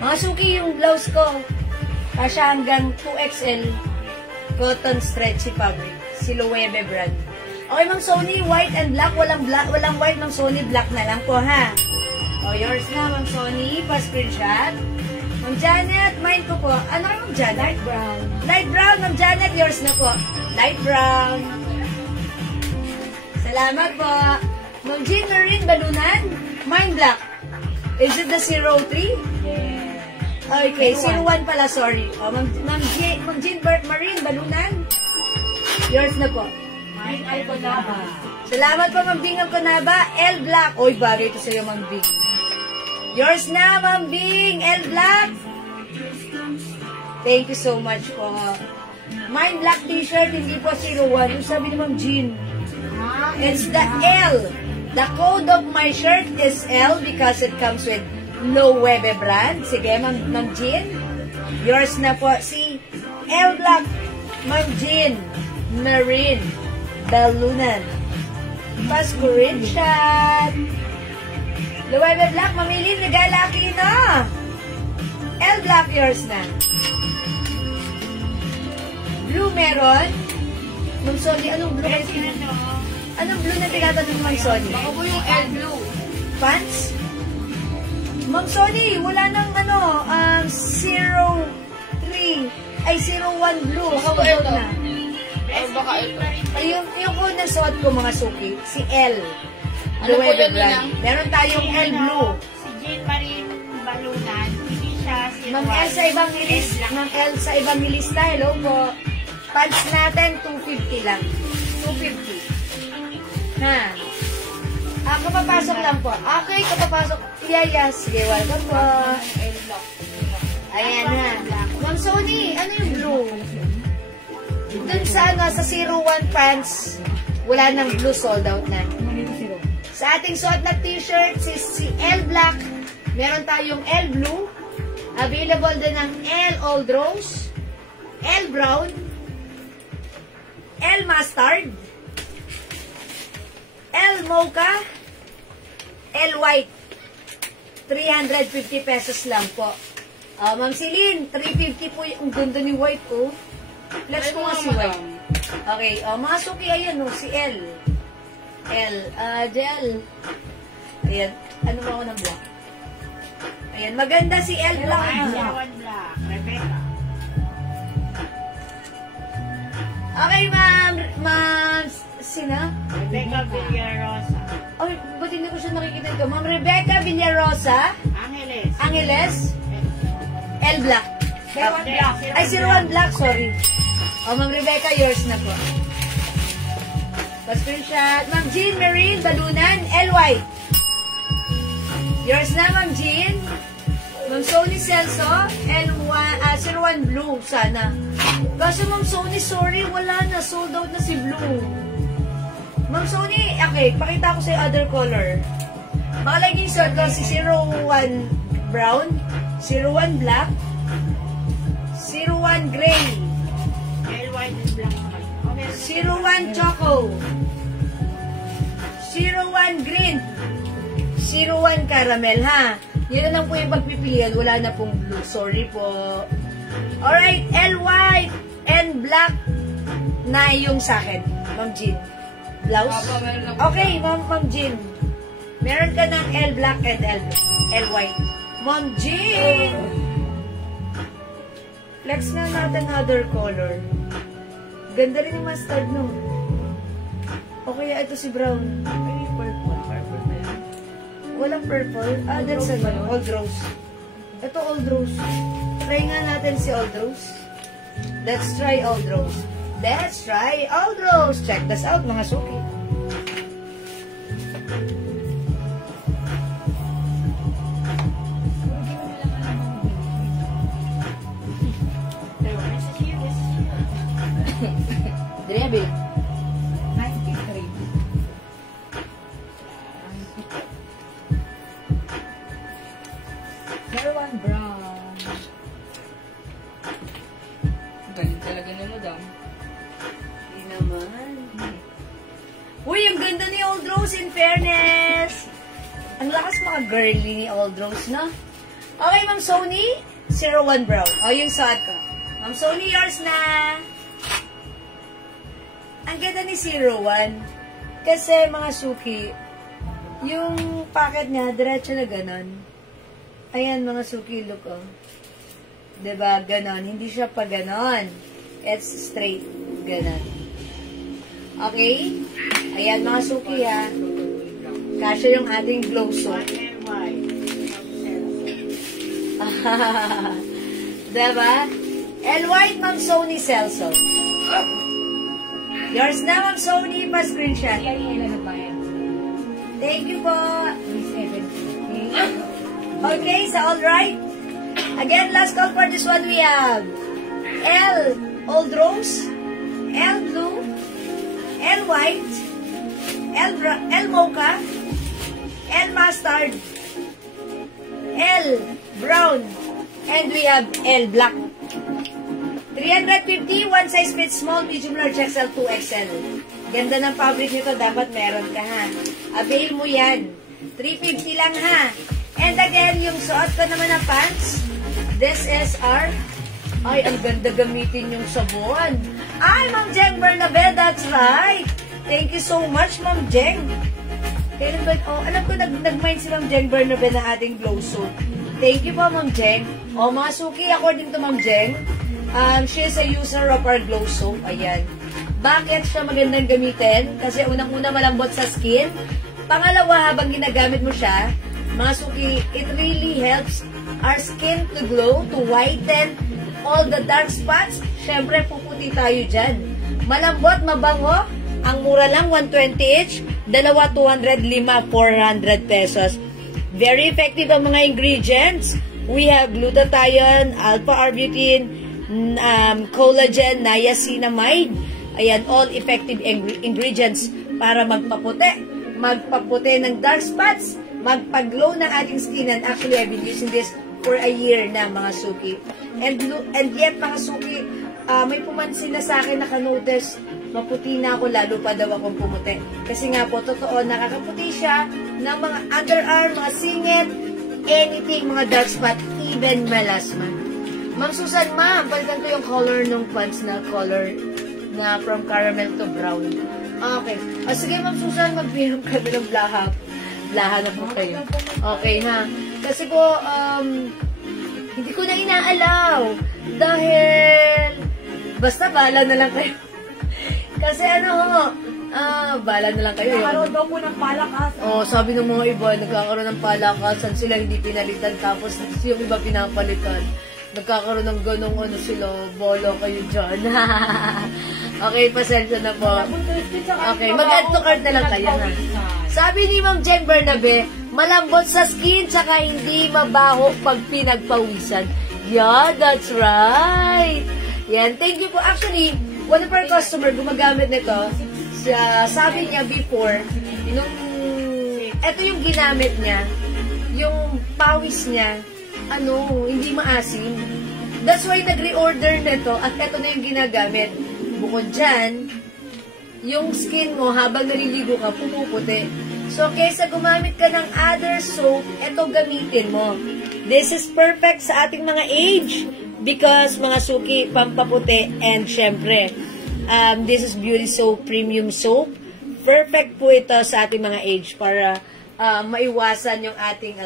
Mga suki, yung blouse ko, kasya hanggang 2XL cotton stretchy fabric. Si Loewe brand. Okay, Ma'am Sony, white and black. Walang white, Ma'am Sony, black na lang po, ha? Yours na, Ma'am Sony. Pa-screenshot. Ma'am Janet, mine ko po. Ano kayo, Ma'am Janet? Light brown. Light brown, Ma'am Janet, yours na po. Light brown. Salamat po. Ma'am Jean Marine Balunan, mine black. Is it the 03? Yeah. Okay, 01 pala, sorry. Ma'am Jean Marine Balunan, yours na po. Mine Alconaba. Salamat po, Ma'am Bing Alconaba. L Black. Oy, bagay ito sa'yo, Ma'am Bing. Yours na, Ma'am Bing. L Black. Thank you so much po. Mine black t-shirt, hindi po 01. Yung sabi ni Ma'am Jean. It's the L. The code of my shirt is L because it comes with Loewe brand. Sige, Ma'am Jean. Yours na po. Si L Black. Ma'am Jean Marine Balunan. Pa-screenshot. Loewe Black, mamili ni Galaki na. L Black, yours na. Blue meron. Ma'am Sony, anong blue? Anong blue na tinatanong, Ma'am Sony? Baka po yung L blue. Pants? Ma'am Sony, wala nang 03. Ay, 01 blue. Baka Sold po ito. na. Or baka ito. Ay, yung unang suot ko, mga suki, si L. Ano po Loewe yun brand. lang? Meron tayong L blue. Si Jean Marine Balunan, hindi siya Ma'am Elsa Evangelista. Ma'am Elsa Evangelista, hello po. Pants natin, 250 lang. 250. Ha? Kapapasok lang po. Okay, kapapasok. Yeah, sige, welcome po. Ayan ha. Ma'am Sony, ano yung blue? Dun sa, sa 01 pants, wala nang blue, sold out na. Sa ating suot na t-shirt, si L Black, meron tayong L Blue, available din ng L Old Rose, L Brown, L Mustard, L Mocha, L White. 350 pesos lang po. Ma'am Celine, 350 po yung ganda ni White po. Flex ko nga si White. Okay, mga suki, ayan si L. Gel. Ayan, ano ba ako ng black? Ayan, maganda si L Black. Black, Rebecca. Okay, ma'am, sina? Rebecca Villarosa. Ay, ba't hindi ko siya nakikita ito? Ma'am Rebecca Villarosa. Angeles. L Black. Ay, 01 Black, sorry. Ma'am Rebecca, yours na po. Pa-screenshot. Ma'am Jean Marine Balunan, L White. Yours na, Ma'am Jean. Ma'am Sony Celso, L01 Blue, sana. Kasi Ma'am Sony, sorry, wala na. Sold out na si Blue. Ma'am Sony, okay, pakita ko sa other color. Makalaging suot ko si 01 Brown, 01 Black, 01 Gray, White and black. 01 Choco, 01 Green, 01 Caramel, ha? Yun na lang po yung pagpipilian. Wala na pong blue. Sorry po. Alright, L White and Black na yung sa akin. Ma'am Jean. Blouse? Okay, Ma'am Jean. Meron ka ng L Black and L White. Ma'am Jean! Flex na natin other color. Ganda rin yung mustard, no? O kaya ito si brown. Ay, purple. Purple na yan. Walang purple. That's old rose. Ito old rose. Try nga natin si old rose. Let's try old rose. Let's try old rose. Check this out, mga suki. Drebil. 93. One brown. Galing talaga ni Madam. Hindi naman. Uy, ang ganda ni Old Rose, in fairness. Ang lakas mga girly ni Old Rose, no? Okay, Ma'am Sony, 01 brown. O, yung suot ko. Ma'am Sony, yours na. Ang ganda ni 01. Kasi, mga suki, yung packet niya, diretso na ganon. Ayan, mga suki, look, oh. Diba, ganon. Hindi siya pa ganon. It's straight. Ganon. Okay? Ayan, mga suki, ha. Kasya yung ating glow soap. Diba? L White, Ma'am Sony Celso. Yours na, Ma'am Sony. Pa-screenshot. Thank you po. Okay, so all right. Again, last call for this one we have L Old Rose, L Blue, L White, L Mocha, L Mustard, L Brown, and we have L Black. 350, one size fits small, medium, large, XL, 2XL. Ganda ng fabric nito, dapat meron ka, ha. Avail mo yan. 350 lang, ha. And again, yung suot ko naman ng pants, this is our, ay, ang ganda gamitin yung sabon. Ay, Ma'am Jeng Bernabe, that's right. Thank you so much, Ma'am Jeng. Kailan ba, alam ko, nag-mind si Ma'am Jeng Bernabe na ating glow soap. Thank you po, Ma'am Jeng. Mga suki, according to Ma'am Jeng, she is a user of our glow soap. Ayan. Bakit siya magandang gamitin? Kasi unang-una malambot sa skin. Pangalawa, habang ginagamit mo siya, mga suki, it really helps our skin to glow, to whiten all the dark spots. Syempre, puputi tayo dyan. Malambot, mabango. Ang mura lang, 120 each. Dalawa, 200, 5, 400 pesos. Very effective ang mga ingredients. We have glutathione, alpha-arbutin, collagen, niacinamide. Ayan, all effective ingredients para magpaputi ng dark spots, magpaglow ng ating skin. And actually, I've been using this for a year na, mga suki. And yet, mga suki, may pumansin na sa akin, nakanotice, maputi na ako, lalo pa daw akong pumuti. Kasi nga po, totoo, nakakaputi siya ng mga underarm, mga singit, anything, mga dark spot, even melasma. Ma'am Susan, ma'am, palitan ko yung color ng pants na color na from caramel to brown. Okay. Sige, Ma'am Susan, magpinom kami ng blaha. Blaha na po kayo. Okay, ha? Kasi po, hindi ko na inaalaw. Dahil, basta bala na lang kayo. Kasi bala na lang kayo. Nagkakaroon daw po ng palakasan. Sabi ng mga iba, nagkakaroon ng palakasan, sila hindi pinalitan, tapos yung iba pinapalitan. Nagkakaroon ng ganong sila, bolo kayo dyan. Okay, pasensya na po. Okay, mag-add to cart na lang kayo, ha? Sabi ni Ma'am Jen Bernabe, malambot sa skin, tsaka hindi mabaho pag pinagpawisan. Yeah, that's right. Yan, thank you po. Actually, one of our customer gumagamit nito. Sabi niya before, eto yung ginamit niya, yung pawis niya, hindi maasim. That's why nag-reorder nito at eto na yung ginagamit. Bukod dyan, yung skin mo habang naliligo ka, pumuputi. So, kaysa gumamit ka ng other soap, eto gamitin mo. This is perfect sa ating mga age because mga suki, pampaputi, and syempre, this is Beauty Soap, Premium Soap. Perfect po ito sa ating mga age para maiwasan yung ating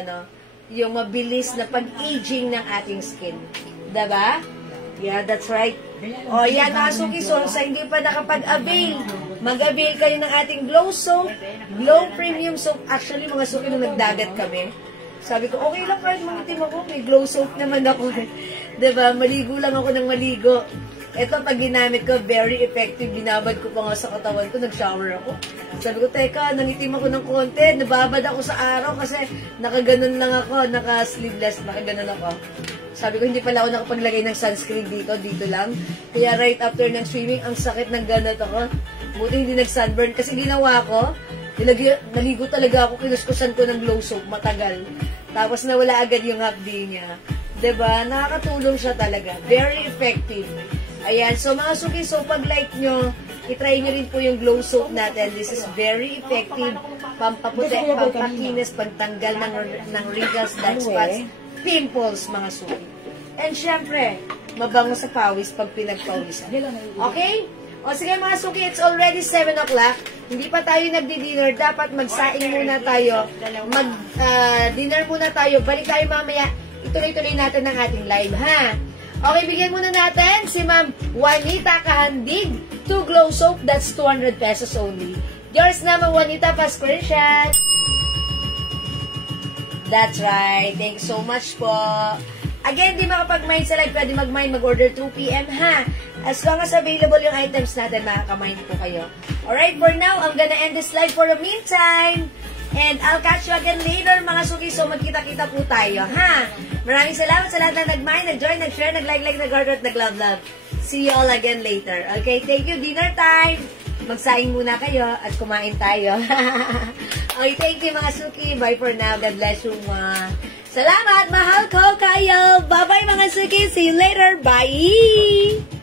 yung mabilis na pag-aging ng ating skin. Diba? Yeah, that's right. Yan mga suki, so sa hindi pa nakapag-avail, mag-avail kayo ng ating Glow Soap, Glow Premium Soap. Actually, mga suki, nung nagdagat kami, sabi ko, okay lang kahit mangitim ako, may Glow Soap naman ako. Diba? Maligo lang ako ng maligo. Ito, pag ginamit ko, very effective. Binabad ko pa nga sa katawan ko, nag-shower ako. Sabi ko, teka, nangitim ako ng konti, nababad ako sa araw kasi nakaganon lang ako, naka-sleeveless, nakaganon ako. Sabi ko, hindi pala ako nakapaglagay ng sunscreen dito lang. Kaya right after ng swimming, ang sakit ng ganat ako. Buti hindi nag-sunburn kasi ginawa ko, naligo talaga ako, kinuskusan ko ng Glow Soap, matagal. Tapos nawala agad yung hapdi niya. Diba? Nakakatulong siya talaga. Very effective. Ayan. So, mga suki, so pag like nyo, itry nyo rin po yung Glow Soap natin. This is very effective. Pampaputi, pampakinis, pagtanggal ng wrinkles, dark spots, pimples, mga suki. And syempre, mabango sa pawis pag pinagpawisan. Okay? O sige mga suki, it's already 7 o'clock. Hindi pa tayo nagdi-dinner. Dapat magsaing muna tayo. Mag-dinner muna tayo. Balik tayo mamaya. Ituloy-tuloy natin ang ating live, ha? Okay, bigyan muna natin si Ma'am Juanita Kahandig. 2 Glow Soap, that's 200 pesos only. Yours na, Ma'am Juanita, pa-screenshot. That's right. Thanks so much po. Again, di makapag-mine sa live, pwede mag-mine, mag-order 2 p.m. ha? As long as available yung items natin, makaka-mine po kayo. Alright, for now, I'm gonna end this live for the meantime. And I'll catch you again later, mga suki. So, magkita-kita po tayo, ha? Maraming salamat sa lahat na nag-mine, nag-join, nag-share, nag-like, nag-heart, nag-love. See you all again later. Okay, thank you. Dinner time. Magsaing muna kayo at kumain tayo. Okay, thank you, mga suki. Bye for now. God bless you, ma. Salamat, mahal ko kayo. Bye-bye, mga suki. See you later. Bye!